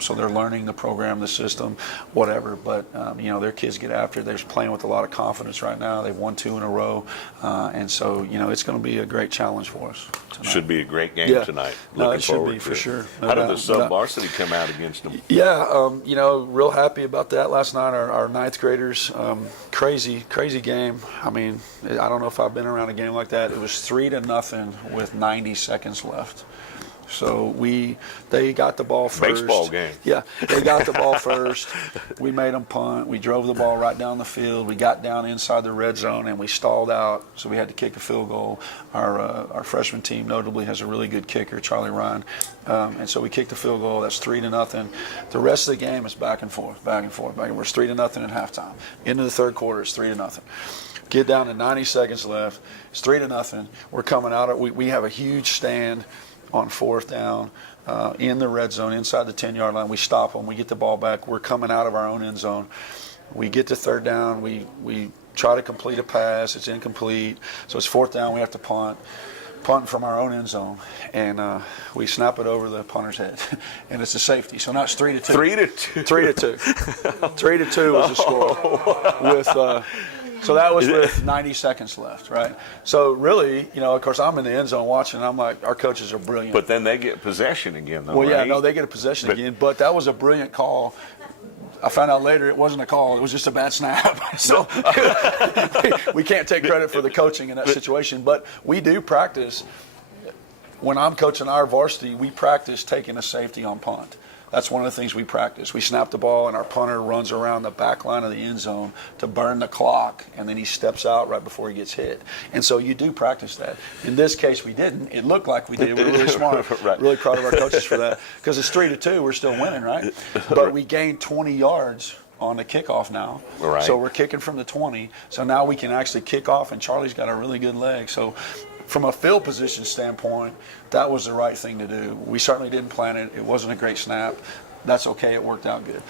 so they're learning the program, the system, whatever. But, their kids get after it. They're playing with a lot of confidence right now. They've won 2 in a row. And so, it's going to be a great challenge for us tonight. Should be a great game tonight. No, it should be, for sure. How did the sub-varsity come out against them? Yeah, real happy about that last night. Our ninth graders, crazy game. I mean, I don't know if I've been around a game like that. It was 3-0 with 90 seconds left. So they got the ball first. Baseball game. Yeah, they got the ball first. We made them punt. We drove the ball right down the field. We got down inside the red zone and we stalled out. So we had to kick a field goal. Our freshman team notably has a really good kicker, Charlie Ryan. And so we kicked the field goal. That's 3-0. The rest of the game is back and forth. We're 3-0 at halftime. Into the third quarter, it's 3-0. Get down to 90 seconds left. It's 3-0. We're coming out. We have a huge stand on 4th down in the red zone inside the 10-yard line. We stop them. We get the ball back. We're coming out of our own end zone. We get to 3rd down. We try to complete a pass. It's incomplete. So it's 4th down. We have to punt from our own end zone. And we snap it over the punter's head. And it's a safety. So now it's 3-2. 3-2. 3-2. 3-2 was the score. So that was with 90 seconds left, right? So really, of course, I'm in the end zone watching, and I'm like, our coaches are brilliant. But then they get possession again, though, Well, right? yeah, no, they get a possession again. But that was a brilliant call. I found out later it wasn't a call. It was just a bad snap. So we can't take credit for the coaching in that situation. But we do practice. When I'm coaching our varsity, we practice taking a safety on punt. That's one of the things we practice. We snap the ball, and our punter runs around the back line of the end zone to burn the clock, and then he steps out right before he gets hit. And so you do practice that. In this case, we didn't. It looked like we did. We're really smart. Right. Really proud of our coaches for that. Because it's 3-2. We're still winning, right? But we gained 20 yards on the kickoff now. Right. So we're kicking from the 20. So now we can actually kick off, and Charlie's got a really good leg. So from a field position standpoint, that was the right thing to do. We certainly didn't plan it. It wasn't a great snap. That's okay. It worked out good.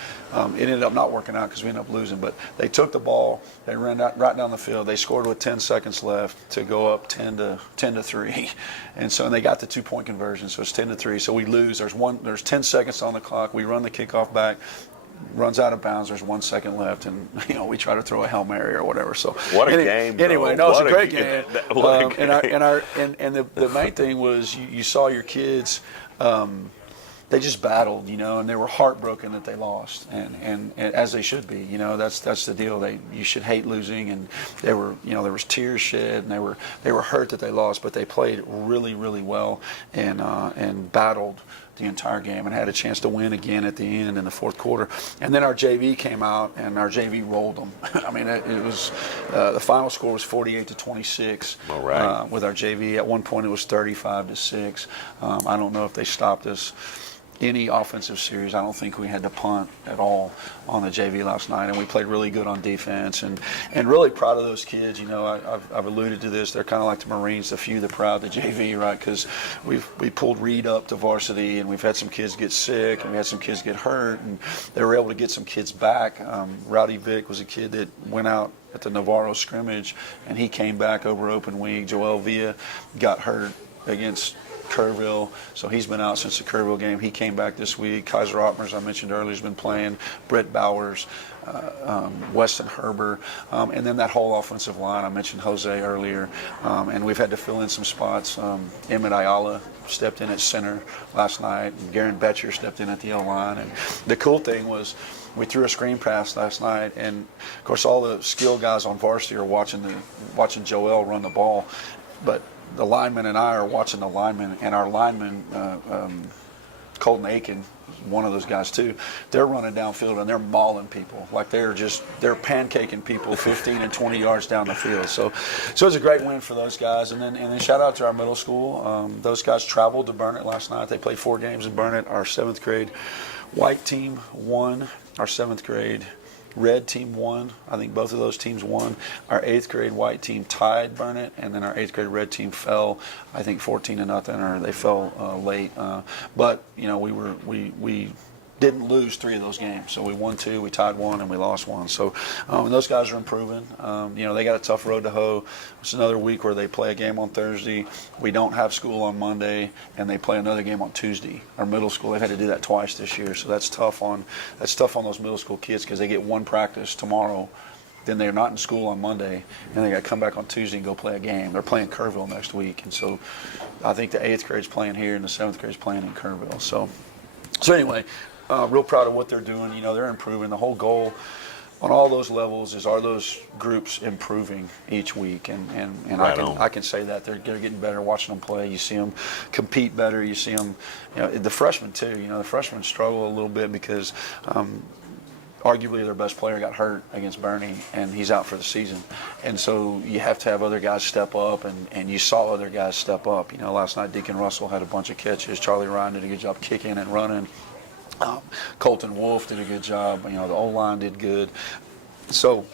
It ended up not working out because we ended up losing. But they took the ball. They ran right down the field. They scored with 10 seconds left to go up 10-3, and so they got the 2-point conversion. So it's 10-3. So we lose. There's 10 seconds on the clock. We run the kickoff back. Runs out of bounds. There's 1 second left, and we try to throw a Hail Mary or whatever. So what a game! Anyway, no, it's a great game. And the main thing was you saw your kids. They just battled, and they were heartbroken that they lost, and as they should be. That's the deal. You should hate losing, and they were, there was tears shed, and they were hurt that they lost, but they played really, really well and battled the entire game and had a chance to win again at the end in the fourth quarter. And then our JV came out, and our JV rolled them. I mean, it was the final score was 48-26. All right. With our JV. At one point, it was 35-6. I don't know if they stopped us any offensive series. I don't think we had to punt at all on the JV last night, and we played really good on defense, and really proud of those kids. I've alluded to this. They're kind of like the Marines, the few, the proud, the JV, right? Because we pulled Reed up to varsity, and we've had some kids get sick, and we had some kids get hurt, and they were able to get some kids back. Rowdy Vick was a kid that went out at the Navarro scrimmage, and he came back over open week. Joel Villa got hurt against Kerrville, so he's been out since the Kerrville game. He came back this week. Kaiser Ottmers, I mentioned earlier, has been playing. Brett Bowers, Weston Herber, and then that whole offensive line. I mentioned Jose earlier, and we've had to fill in some spots. Emmett Ayala stepped in at center last night, and Garen Betcher stepped in at the O-line. And the cool thing was we threw a screen pass last night, and of course all the skill guys on varsity are watching Joel run the ball, but the lineman and I are watching the lineman, and our lineman, Colton Aiken, one of those guys too, they're running downfield and they're mauling people. Like they're pancaking people 15 and 20 yards down the field. So it's a great win for those guys. And then shout out to our middle school. Those guys traveled to Burnett last night. They played 4 games in Burnett. Our 7th grade white team won. Our 7th grade red team won. I think both of those teams won. Our 8th grade white team tied Burnett, and then our 8th grade red team fell, I think 14-0, or they fell late. But we didn't lose 3 of those games. So we won 2, we tied 1, and we lost 1. So and those guys are improving. They got a tough road to hoe. It's another week where they play a game on Thursday. We don't have school on Monday, and they play another game on Tuesday. Our middle school, they've had to do that twice this year. So that's tough on those middle school kids because they get 1 practice tomorrow. Then they're not in school on Monday, and they got to come back on Tuesday and go play a game. They're playing Kerrville next week, and so I think the 8th grade's playing here and the 7th grade's playing in Kerrville. So anyway. Real proud of what they're doing. They're improving. The whole goal on all those levels is, are those groups improving each week? And I can say that they're getting better watching them play. You see them compete better. You see them, the freshmen too. The freshmen struggle a little bit because arguably their best player got hurt against Bernie, and he's out for the season. And so you have to have other guys step up, and you saw other guys step up. Last night Deacon Russell had a bunch of catches. Charlie Ryan did a good job kicking and running. Colton Wolf did a good job. The O-line did good. So,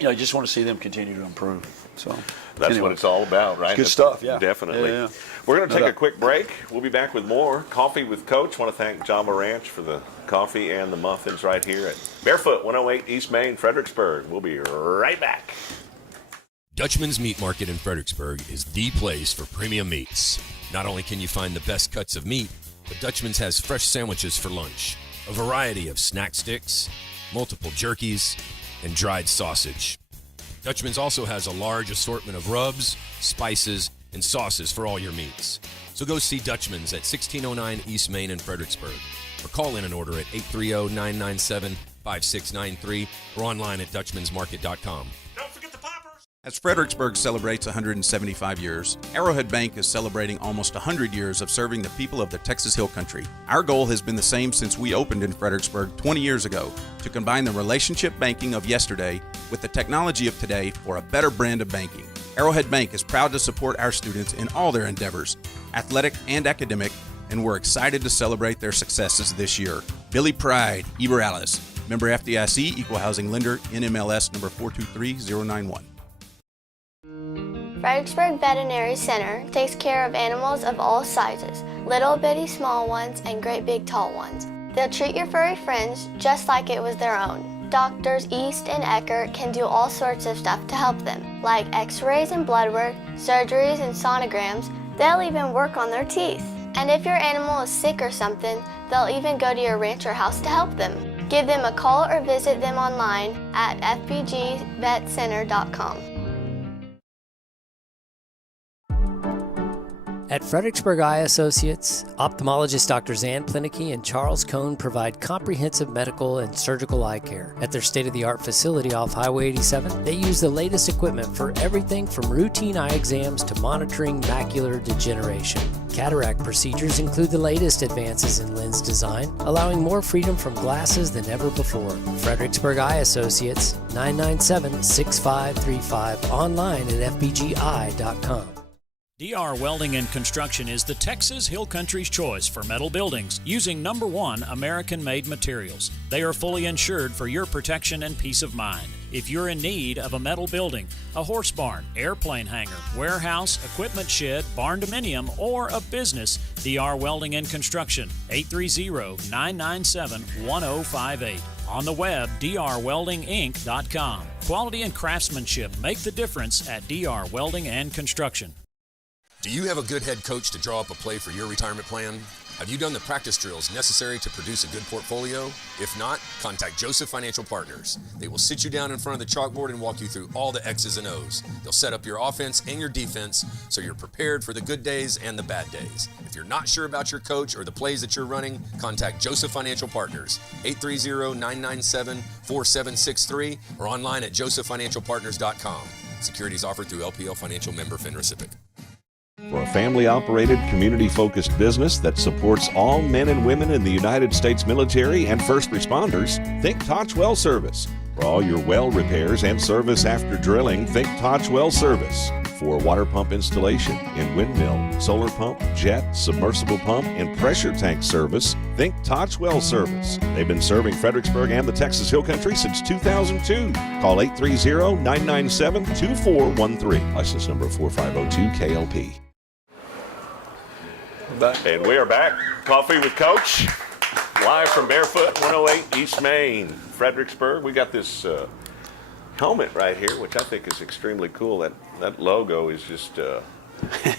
you just want to see them continue to improve. So that's what it's all about, right? Good stuff, yeah. Definitely. Yeah. We're going to take a quick break. We'll be back with more Coffee with Coach. Want to thank Jamba Ranch for the coffee and the muffins right here at Barefoot, 108 East Main, Fredericksburg. We'll be right back. Dutchman's Meat Market in Fredericksburg is the place for premium meats. Not only can you find the best cuts of meat, but Dutchman's has fresh sandwiches for lunch, a variety of snack sticks, multiple jerkies, and dried sausage. Dutchman's also has a large assortment of rubs, spices, and sauces for all your meats. So go see Dutchman's at 1609 East Main in Fredericksburg, or call in an order at 830-997-5693 or online at dutchmansmarket.com. As Fredericksburg celebrates 175 years, Arrowhead Bank is celebrating almost 100 years of serving the people of the Texas Hill Country. Our goal has been the same since we opened in Fredericksburg 20 years ago, to combine the relationship banking of yesterday with the technology of today for a better brand of banking. Arrowhead Bank is proud to support our students in all their endeavors, athletic and academic, and we're excited to celebrate their successes this year. Billy Pride, Eberalice, member FDIC, Equal Housing Lender, NMLS number 423091. Fredericksburg Veterinary Center takes care of animals of all sizes, little bitty small ones and great big tall ones. They'll treat your furry friends just like it was their own. Doctors East and Eckert can do all sorts of stuff to help them, like x-rays and blood work, surgeries and sonograms. They'll even work on their teeth. And if your animal is sick or something, they'll even go to your ranch or house to help them. Give them a call or visit them online at fbgvetcenter.com. At Fredericksburg Eye Associates, ophthalmologist Drs. Ann Plinicky and Charles Cohn provide comprehensive medical and surgical eye care. At their state-of-the-art facility off Highway 87, they use the latest equipment for everything from routine eye exams to monitoring macular degeneration. Cataract procedures include the latest advances in lens design, allowing more freedom from glasses than ever before. Fredericksburg Eye Associates, 997-6535, online at fbgi.com. DR Welding and Construction is the Texas Hill Country's choice for metal buildings using #1 American-made materials. They are fully insured for your protection and peace of mind. If you're in need of a metal building, a horse barn, airplane hangar, warehouse, equipment shed, barn dominium, or a business, DR Welding and Construction, 830-997-1058. On the web, drweldinginc.com. Quality and craftsmanship make the difference at DR Welding and Construction. Do you have a good head coach to draw up a play for your retirement plan? Have you done the practice drills necessary to produce a good portfolio? If not, contact Joseph Financial Partners. They will sit you down in front of the chalkboard and walk you through all the X's and O's. They'll set up your offense and your defense so you're prepared for the good days and the bad days. If you're not sure about your coach or the plays that you're running, contact Joseph Financial Partners, 830-997-4763, or online at josephfinancialpartners.com. Securities offered through LPL Financial member FINRA SIPC. For a family-operated, community-focused business that supports all men and women in the United States military and first responders, think Toch Well Service. For all your well repairs and service after drilling, think Toch Well Service. For water pump installation in windmill, solar pump, jet, submersible pump, and pressure tank service, think Toch Well Service. They've been serving Fredericksburg and the Texas Hill Country since 2002. Call 830-997-2413. License number 4502 KLP. And we are back. Coffee with Coach. Live from Barefoot, 108 East Main, Fredericksburg. We got this helmet right here, which I think is extremely cool. That logo is just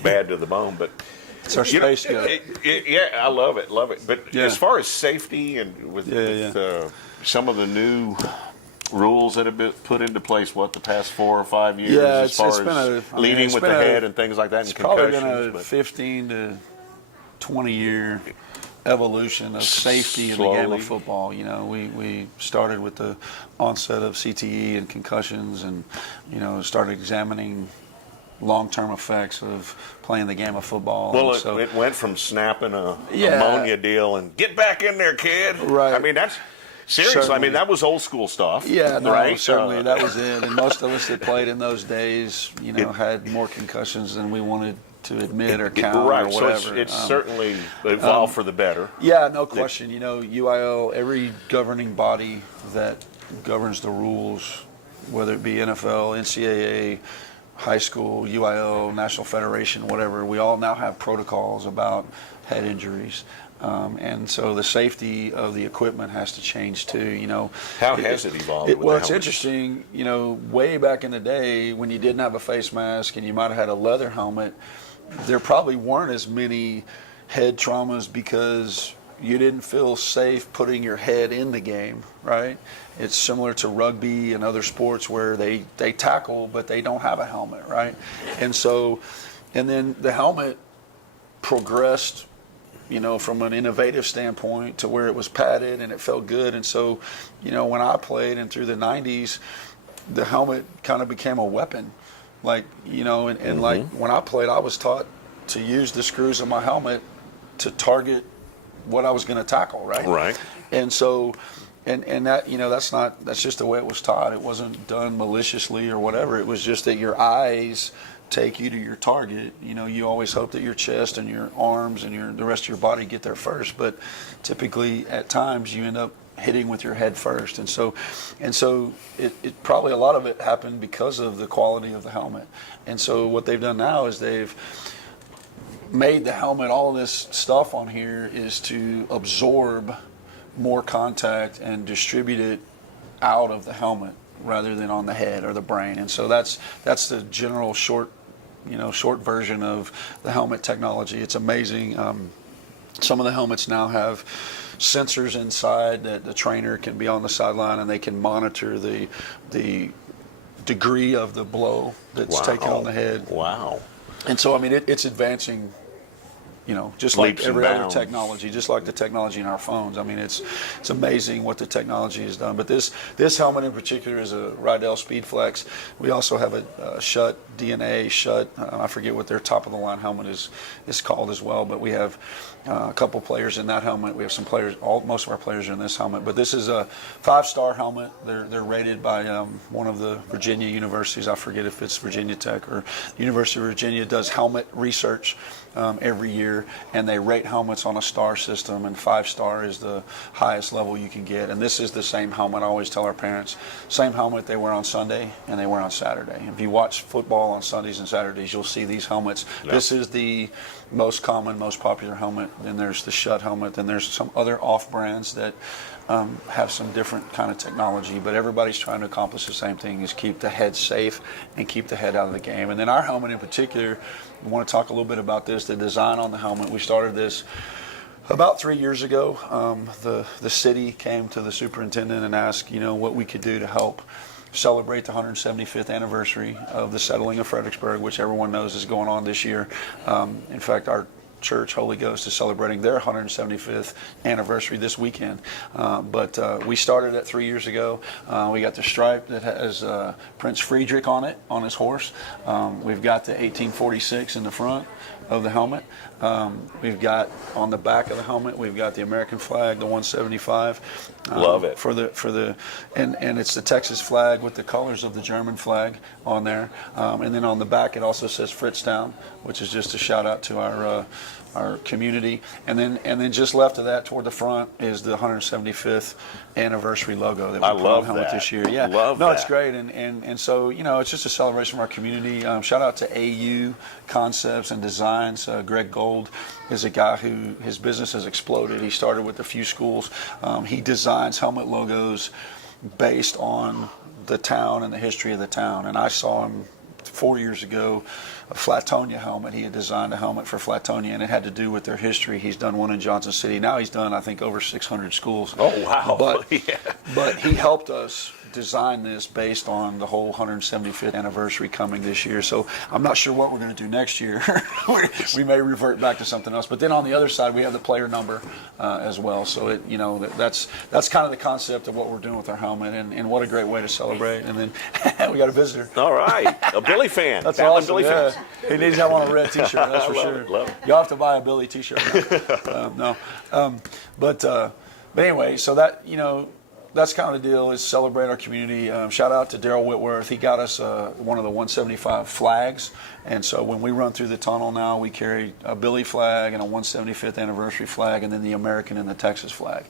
bad to the bone, but it's our space go. Yeah, I love it. But as far as safety and with some of the new rules that have been put into place, the past 4 or 5 years, as far as leading with the head and things like that, and concussions. It's probably been a 15 to 20-year evolution of safety in the game of football. You know, we started with the onset of CTE and concussions, and started examining long-term effects of playing the game of football. Well, it went from snapping a ammonia deal and get back in there, kid. Right. I mean, that's serious. Certainly. I mean, that was old school stuff. Yeah, no, right? certainly that was it. And most of us that played in those days, had more concussions than we wanted to admit or count or whatever. So it's certainly evolved for the better. Yeah, no question. UIL, every governing body that governs the rules, whether it be NFL, NCAA, high school, UIL, National Federation, whatever, we all now have protocols about head injuries. And so the safety of the equipment has to change too. How has it evolved? Well, it's interesting. Way back in the day when you didn't have a face mask and you might have had a leather helmet, there probably weren't as many head traumas because you didn't feel safe putting your head in the game, right? It's similar to rugby and other sports where they tackle, but they don't have a helmet, right? And then the helmet progressed, from an innovative standpoint to where it was padded and it felt good. And so, when I played and through the 90s, the helmet kind of became a weapon. Like, like when I played, I was taught to use the screws of my helmet to target what I was going to tackle, right? Right. And so, and that, that's just the way it was taught. It wasn't done maliciously or whatever. It was just that your eyes take you to your target. You always hope that your chest and your arms and the rest of your body get there first. But typically, at times, you end up hitting with your head first, and so it probably a lot of it happened because of the quality of the helmet. And so what they've done now is they've made the helmet, all of this stuff on here is to absorb more contact and distribute it out of the helmet rather than on the head or the brain. And so that's the general short version of the helmet technology. It's amazing. Some of the helmets now have sensors inside that the trainer can be on the sideline and they can monitor the degree of the blow that's taken on the head. Wow. And so, it's advancing, just like every other technology, just like the technology in our phones. It's amazing what the technology has done. But this helmet in particular is a Rydell SpeedFlex. We also have a Schutt DNA Schutt. I forget what their top of the line helmet is called as well. But we have a couple players in that helmet. We have some players. Most of our players are in this helmet. But this is a 5-star helmet. They're rated by one of the Virginia universities. I forget if it's Virginia Tech or University of Virginia. Does helmet research every year, and they rate helmets on a star system, and 5-star is the highest level you can get. And this is the same helmet. I always tell our parents, same helmet they wear on Sunday and they wear on Saturday. If you watch football on Sundays and Saturdays, you'll see these helmets. Yep. This is the most common, most popular helmet. Then there's the Schutt helmet. Then there's some other off brands that have some different kind of technology, but everybody's trying to accomplish the same thing: is keep the head safe and keep the head out of the game. And then our helmet in particular, we want to talk a little bit about this, the design on the helmet. We started this about 3 years ago. The city came to the superintendent and asked, what we could do to help celebrate the 175th anniversary of the settling of Fredericksburg, which everyone knows is going on this year. In fact, our Church Holy Ghost is celebrating their 175th anniversary this weekend. But we started that 3 years ago. We got the stripe that has Prince Friedrich on it, on his horse. We've got the 1846 in the front of the helmet. We've got on the back of the helmet, we've got the American flag, the 175. Love it. And it's the Texas flag with the colors of the German flag on there. And then on the back it also says Fritztown, which is just a shout out to our community. And then just left of that toward the front is the 175th anniversary logo that we put on the helmet this year. Yeah. It's great. And so, it's just a celebration of our community. Shout out to AU Concepts and Designs. Greg Gold is a guy who his business has exploded. He started with a few schools. He designs helmet logos based on the town and the history of the town. And I saw him 4 years ago, a Flatonia helmet. He had designed a helmet for Flatonia, and it had to do with their history. He's done one in Johnson City. Now he's done, I think, over 600 schools. Oh, wow. But he helped us design this based on the whole 175th anniversary coming this year. So I'm not sure what we're going to do next year. We may revert back to something else. But then on the other side, we have the player number as well. So that's kind of the concept of what we're doing with our helmet, and what a great way to celebrate. And then we got a visitor. All right, a Billy fan. That's awesome. Billy fan. He needs to have on a red T-shirt. That's for sure. Love it. You'll have to buy a Billy T-shirt. But anyway, so that that's kind of the deal, is celebrate our community. Shout out to Daryl Whitworth. He got us one of the 175 flags. And so when we run through the tunnel now, we carry a Billy flag and a 175th anniversary flag, and then the American and the Texas flag,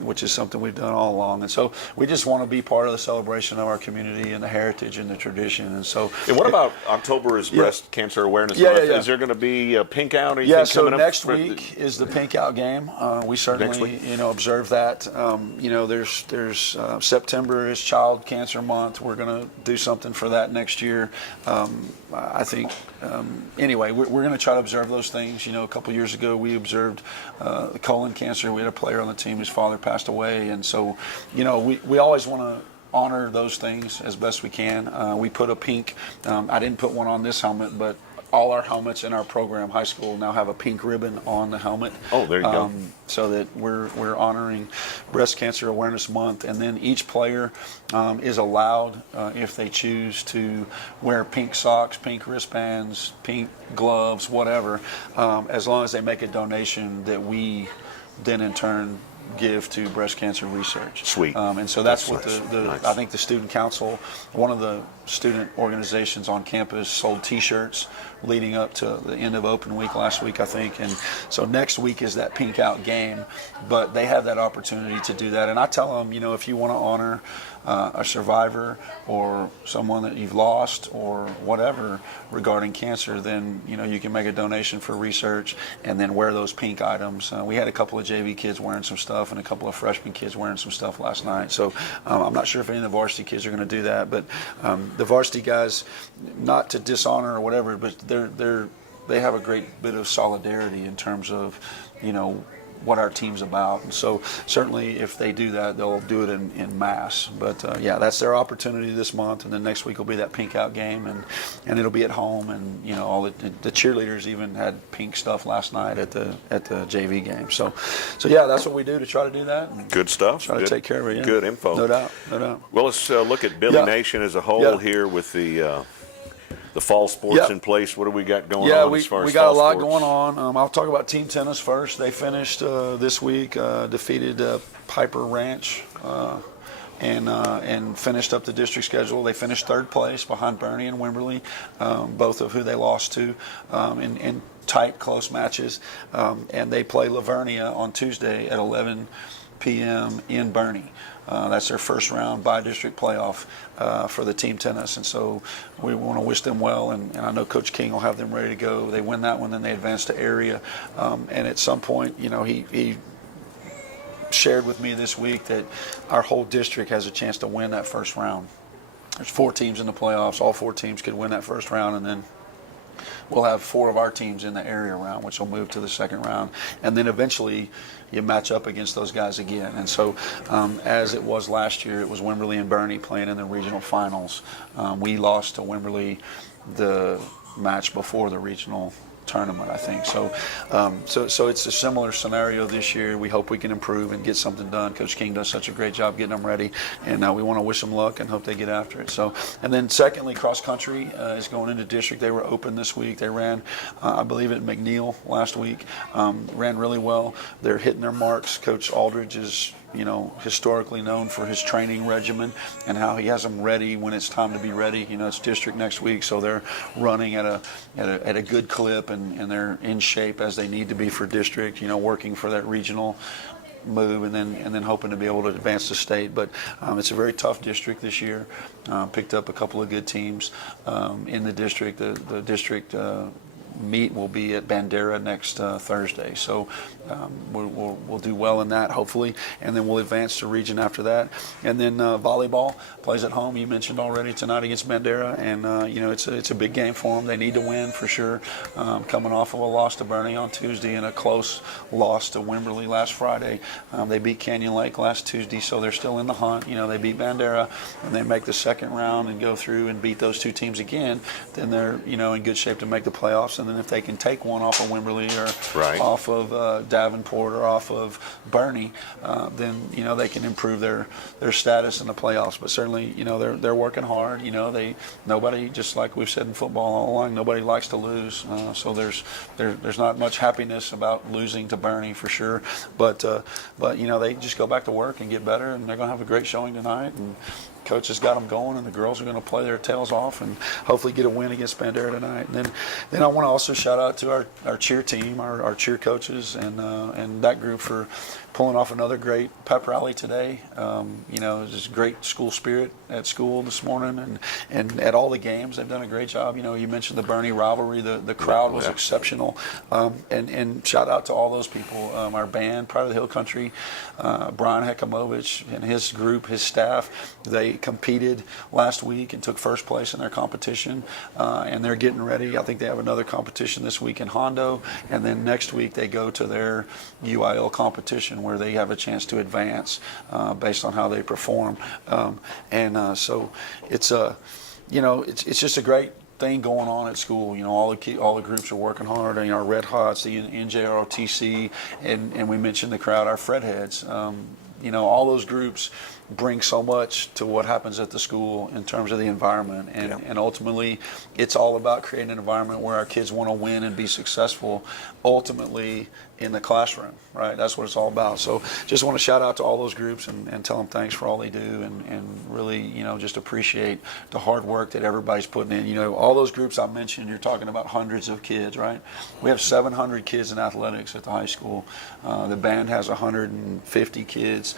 which is something we've done all along. And so we just want to be part of the celebration of our community and the heritage and the tradition. And so. And what about October is Breast Cancer Awareness Month? Is there going to next a pink out? Or anything so coming next up week is the pink out game. We certainly observe that. There's September is Child Cancer Month. We're going to do something for that next year. I think, anyway, we're going to try to observe those things. A couple years ago we observed colon cancer. We had a player on the team whose father passed away. And so, we always want to honor those things as best we can. We put a pink, I didn't put one on this helmet, but all our helmets in our program, high school, now have a pink ribbon on the helmet. Oh, there you go. So that we're honoring Breast Cancer Awareness Month, and then each player is allowed, if they choose, to wear pink socks, pink wristbands, pink gloves, whatever, as long as they make a donation that we then in turn give to breast cancer research. Sweet. And so that's what nice. I think the student council, one of the student organizations on campus, sold T-shirts leading up to the end of open week last week, I think. And so next week is that pink out game, but they have that opportunity to do that. And I tell them, if you want to honor a survivor or someone that you've lost or whatever regarding cancer, then you can make a donation for research and then wear those pink items. We had a couple of JV kids wearing some stuff and a couple of freshman kids wearing some stuff last night. So I'm not sure if any of the varsity kids are going to do that, but the varsity guys, not to dishonor or whatever, but they have a great bit of solidarity in terms of what our team's about. And so certainly if they do that, they'll do it in mass. But that's their opportunity this month, and then next week will be that pink out game, and it'll be at home, and all the cheerleaders even had pink stuff last night at the JV game. So that's what we do to try to do that. Good stuff. Try to take care of it. Yeah. Good info. No doubt. Well, let's look at Billy Nation as a whole here with the fall sports in place. What do we got going on as far as we got a lot sports? going on. I'll talk about team tennis first. They finished this week, defeated Piper Ranch, and finished up the district schedule. They finished third place behind Bernie and Wimberley, both of who they lost to in tight, close matches. And they play Lavernia on Tuesday at 11 p.m. in Bernie. That's their first round by-district playoff for the team tennis, and so we want to wish them well, and I know Coach King will have them ready to go. They win that one, then they advance to area, and at some point, he shared with me this week that our whole district has a chance to win that first round. There's 4 teams in the playoffs. All 4 teams could win that first round, and then we'll have 4 of our teams in the area round, which will move to the second round. And then eventually you match up against those guys again. And so as it was last year, it was Wimberley and Bernie playing in the regional finals. We lost to Wimberley the match before the regional tournament, I think. So it's a similar scenario this year. We hope we can improve and get something done. Coach King does such a great job getting them ready, and we want to wish them luck and hope they get after it. So, and then secondly, cross country is going into district. They were open this week. They ran, I believe, at McNeil last week. Ran really well. They're hitting their marks. Coach Aldridge is, historically known for his training regimen and how he has them ready when it's time to be ready. It's district next week, so they're running at a good clip, and they're in shape as they need to be for district. Working for that regional move, and then hoping to be able to advance to state. But it's a very tough district this year. Picked up a couple of good teams in the district. The district meet will be at Bandera next Thursday, so we'll do well in that, hopefully, and then we'll advance to region after that. And then volleyball plays at home. You mentioned already tonight against Bandera, and it's a big game for them. They need to win for sure. Coming off of a loss to Bernie on Tuesday and a close loss to Wimberley last Friday. They beat Canyon Lake last Tuesday, so they're still in the hunt. They beat Bandera, and they make the second round and go through and beat those two teams again. Then they're in good shape to make the playoffs. And then if they can take one off of Wimberley or off of Davenport or off of Bernie, then they can improve their status in the playoffs. But certainly, they're working hard. Nobody, just like we've said in football all along, nobody likes to lose. So there's not much happiness about losing to Bernie for sure. But they just go back to work and get better, and they're going to have a great showing tonight. And Coach has got them going, and the girls are going to play their tails off and hopefully get a win against Bandera tonight. And then I want to also shout out to our cheer team, our cheer coaches, and that group for pulling off another great pep rally today. There's great school spirit at school this morning, and at all the games they've done a great job. You mentioned the Bernie rivalry. The crowd was exceptional, and shout out to all those people. Our band, Pride of the Hill Country, Brian Hekamovich and his group, his staff, they competed last week and took first place in their competition, and they're getting ready. I think they have another competition this week in Hondo, and then next week they go to their UIL competition where they have a chance to advance based on how they perform. So it's just a great thing going on at school. All the groups are working hard. Our Red Hots, the NJROTC, and we mentioned the crowd, our Fred Heads. All those groups bring so much to what happens at the school in terms of the environment, and ultimately it's all about creating an environment where our kids want to win and be successful ultimately in the classroom, right? That's what it's all about. So just want to shout out to all those groups and tell them thanks for all they do, and really just appreciate the hard work that everybody's putting in. All those groups I mentioned, you're talking about hundreds of kids, right? We have 700 kids in athletics at the high school. The band has 150 kids.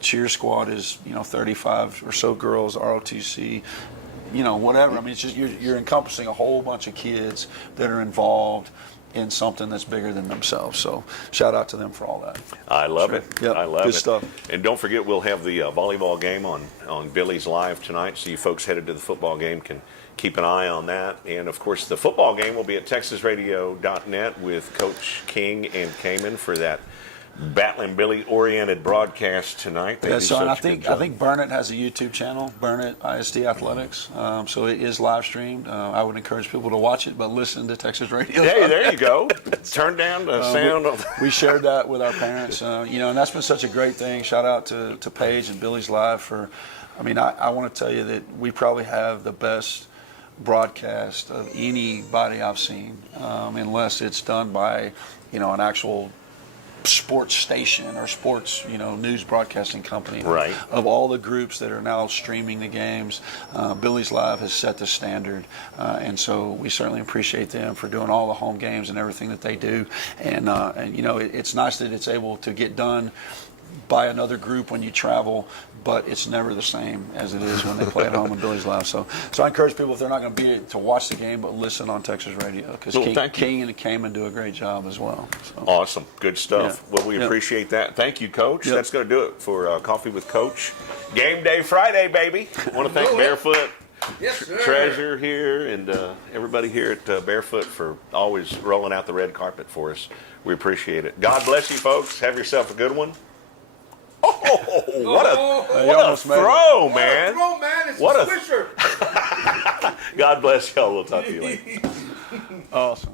Cheer squad is 35 or so girls. ROTC, whatever. I mean, it's just you're encompassing a whole bunch of kids that are involved in something that's bigger than themselves. So shout out to them for all that. I love it. Yep. I love it. Good stuff. And don't forget, we'll have the volleyball game on Billies.Live tonight, so you folks headed to the football game can keep an eye on that. And of course, the football game will be at TexasRadio.net with Coach King and Kamen for that Battling Billy oriented broadcast tonight. So I think Burnett has a YouTube channel, Burnett ISD Athletics. So it is live streamed. I would encourage people to watch it, but listen to Texas Radio. Hey, there you go. Turn down the sound. We shared that with our parents, and that's been such a great thing. Shout out to Paige and Billies.Live for. I want to tell you that we probably have the best broadcast of anybody I've seen, unless it's done by an actual sports station or sports news broadcasting company. Right. Of all the groups that are now streaming the games, Billies.Live has set the standard, and so we certainly appreciate them for doing all the home games and everything that they do. And it's nice that it's able to get done by another group when you travel, but it's never the same as it is when they play at home in Billies.Live. So I encourage people, if they're not going to be to watch the game, but listen on Texas Radio, because King and Kamen do a great job as well. So. Awesome. Good stuff. Yeah. Well, we appreciate that. Thank you, Coach. Yep. That's going to do it for Coffee with Coach. Game Day Friday, baby. I want to thank Barefoot. Yes, sir. Treasure here and everybody here at Barefoot for always rolling out the red carpet for us. We appreciate it. God bless you, folks. Have yourself a good one. What a throw, man. It's what a swisher. God bless y'all. We'll talk to you later. Awesome.